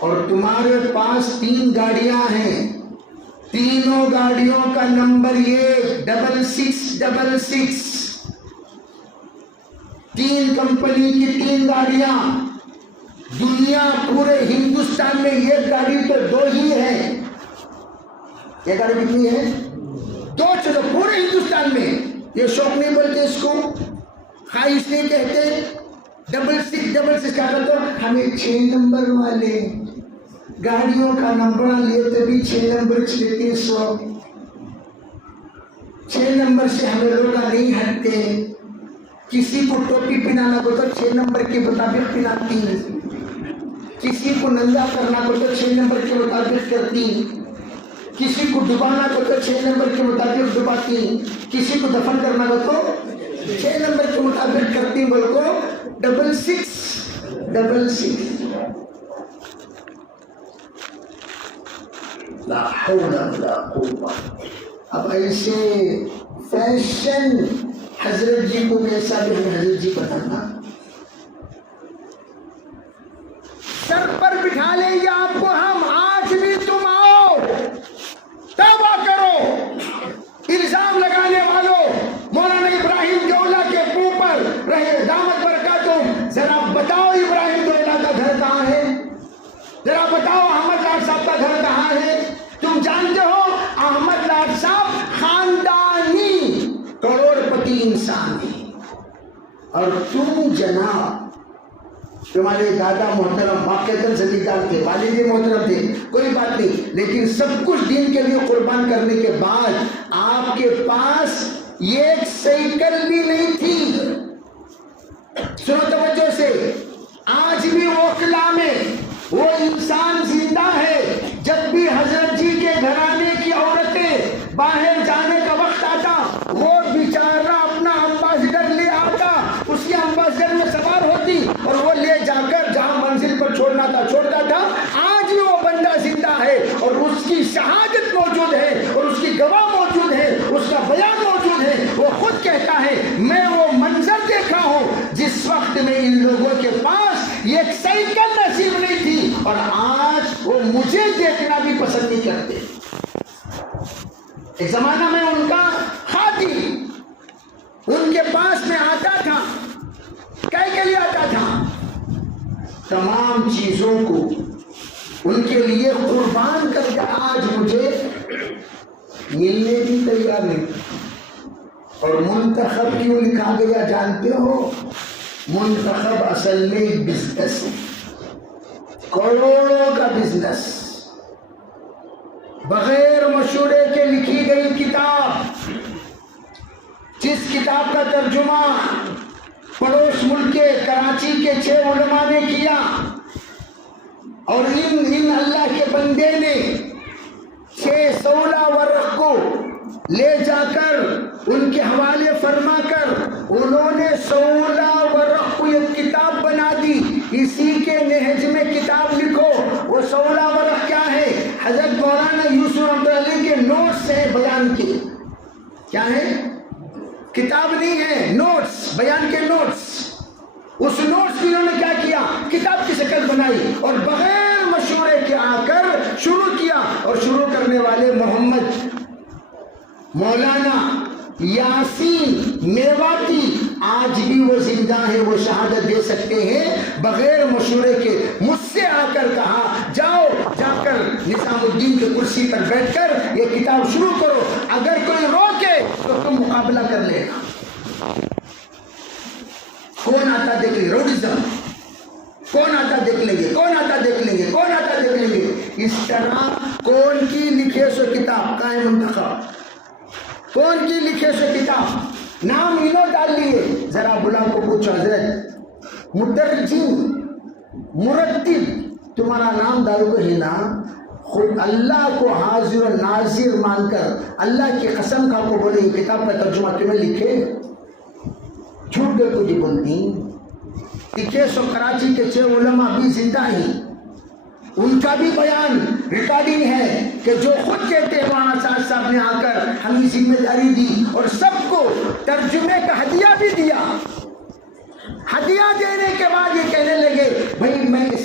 اور تمہارے پاس 3 گاڑیاں ہیں، تینوں گاڑیوں کا نمبر یہ 6666، 3 کمپنی کی 3 گاڑیاں، دنیا پورے ہندوستان میں ایک گاڑی تو 2 ہی ہے، یہ گاڑی کتنی ہے؟ 2، چلو پورے ہندوستان میں، یہ شوق نہیں بولتے اس کو، خواہش نہیں کہتے، 6666 کیا کرتے ہو؟ ہمیں 6 نمبر والے گاڑیوں کا نمبر لیے تبھی 6 نمبر چلتے، 6 نمبر سے ہمیں لوگ نہیں ہٹتے، کسی کو ٹوپی پہنانا کو تو 6 نمبر کے مطابق پہناتی، کسی کو ننگا کرنا کو تو 6 نمبر کے مطابق کرتی، کسی کو ڈبانا کو تو 6 نمبر کے مطابق ڈباتی، کسی کو دفن کرنا کو تو 6 نمبر کے مطابق کرتی، بول کو 6666۔ لا حول ولا قوة۔ اب ایسے فیشن حضرت جی کو ایسا بھی ہمیں حضرت جی بتانا، سر پر بٹھا لیں گے آپ کو ہم، آج بھی تم آؤ، توبہ کرو، الزام لگانے والوں مولانا ابراہیم جولا کے اوپر رہے دامت برکاتہم، ذرا بتاؤ ابراہیم جولا کا گھر کہاں ہے؟ ذرا بتاؤ احمد لاٹ صاحب کا گھر کہاں ہے؟ تم جانتے ہو احمد لاٹ صاحب خاندانی کروڑ پتی انسان ہے، اور تم جناب تمہارے دادا محترم واقعتاً زمیندار تھے، والد محترم تھے، کوئی بات نہیں، لیکن سب کچھ دین کے لیے قربان کرنے کے بعد آپ کے پاس ایک سائیکل بھی نہیں تھی۔ سنو توجہ سے، آج بھی اوکھلا میں وہ انسان زندہ ہے، جب بھی حضرت جی کے گھرانے کی عورتیں باہر جانے کا وقت آتا، وہ بیچارہ اپنا امباسڈر لے آتا، اسی امباسڈر میں سوار ہوتی اور وہ لے جا کر جہاں منزل پر چھوڑنا تھا چھوڑتا تھا۔ آج بھی وہ بندہ زندہ ہے اور اس کی شہادت موجود ہے اور اس کی گواہ موجود ہے، اس کا بیان موجود ہے، وہ خود کہتا ہے میں وہ منظر دیکھا ہوں جس وقت میں ان لوگوں کے پاس ایک سائیکل نصیب نہیں تھی، اور آج وہ مجھے دیکھنا بھی پسند نہیں کرتے۔ ایک زمانہ میں ان کا خادم ان کے پاس میں آتا تھا، کہے کے لیے آتا تھا، تمام چیزوں کو ان کے لیے قربان کر کے آج مجھے ملنے بھی تیار نہیں۔ اور منتخب کیوں لکھا گیا جانتے ہو؟ منتخب اصل میں بزنس، کروڑوں کا بزنس، بغیر مشورے کے لکھی گئی کتاب، جس کتاب کا ترجمہ پڑوس ملک کے کراچی کے 6 علماء نے کیا، اور ان اللہ کے بندے نے 16 ورق کو لے جا کر ان کے حوالے فرما کر انہوں نے 16 ورق کو ایک کتاب بنا دی، اسی کے نہج میں کتاب لکھو۔ وہ 16 ورق کیا ہے؟ حضرت مولانا یوسف رحمۃ اللہ علیہ کے نوٹس ہیں بیان کے، کیا ہے؟ کتاب نہیں ہے، نوٹس، بیان کے نوٹس۔ اس نوٹس کی انہوں نے کیا کیا؟ کتاب کی شکل بنائی اور بغیر مشورے کے آ کر شروع کیا، اور شروع کرنے والے محمد مولانا یاسین میواتی آج بھی وہ زندہ ہیں، وہ شہادت دے سکتے ہیں بغیر مشورے کے۔ مجھ سے آ کر کہا جاؤ، جا کر نظام الدین کی کرسی پر بیٹھ کر یہ کتاب شروع کرو، اگر کوئی روکے تو تم مقابلہ کر لینا۔ کون آتا دیکھ لیں گے، روڈزم، کون آتا دیکھ لیں گے، کون آتا دیکھ لیں گے، کون آتا دیکھ لیں گے۔ اس طرح کون کی لکھے سو کتاب کا ہے منتخب، کون کی لکھے سو کتاب، نام انہوں ڈال لیے۔ ذرا بلا کو پوچھو حضرت مترجم مرتب تمہارا نام ڈالو گے ہی نا؟ خود اللہ کو حاضر و ناظر مان کر اللہ کی قسم کھا کو بولے یہ کتاب کا ترجمہ تمہیں لکھے؟ جھوٹ دے کو جی بولتی۔ لکھے سو کراچی کے 6 علماء بھی زندہ ہیں، ان کا بھی بیان ریکارڈنگ ہے کہ جو خود کہتے ہیں مولانا سعد صاحب نے آ کر ہمیں ذمہ داری دی اور سب کو ترجمے کا ہدیہ بھی دیا۔ ہدیہ دینے کے بعد یہ کہنے لگے بھائی میں اس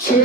6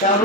4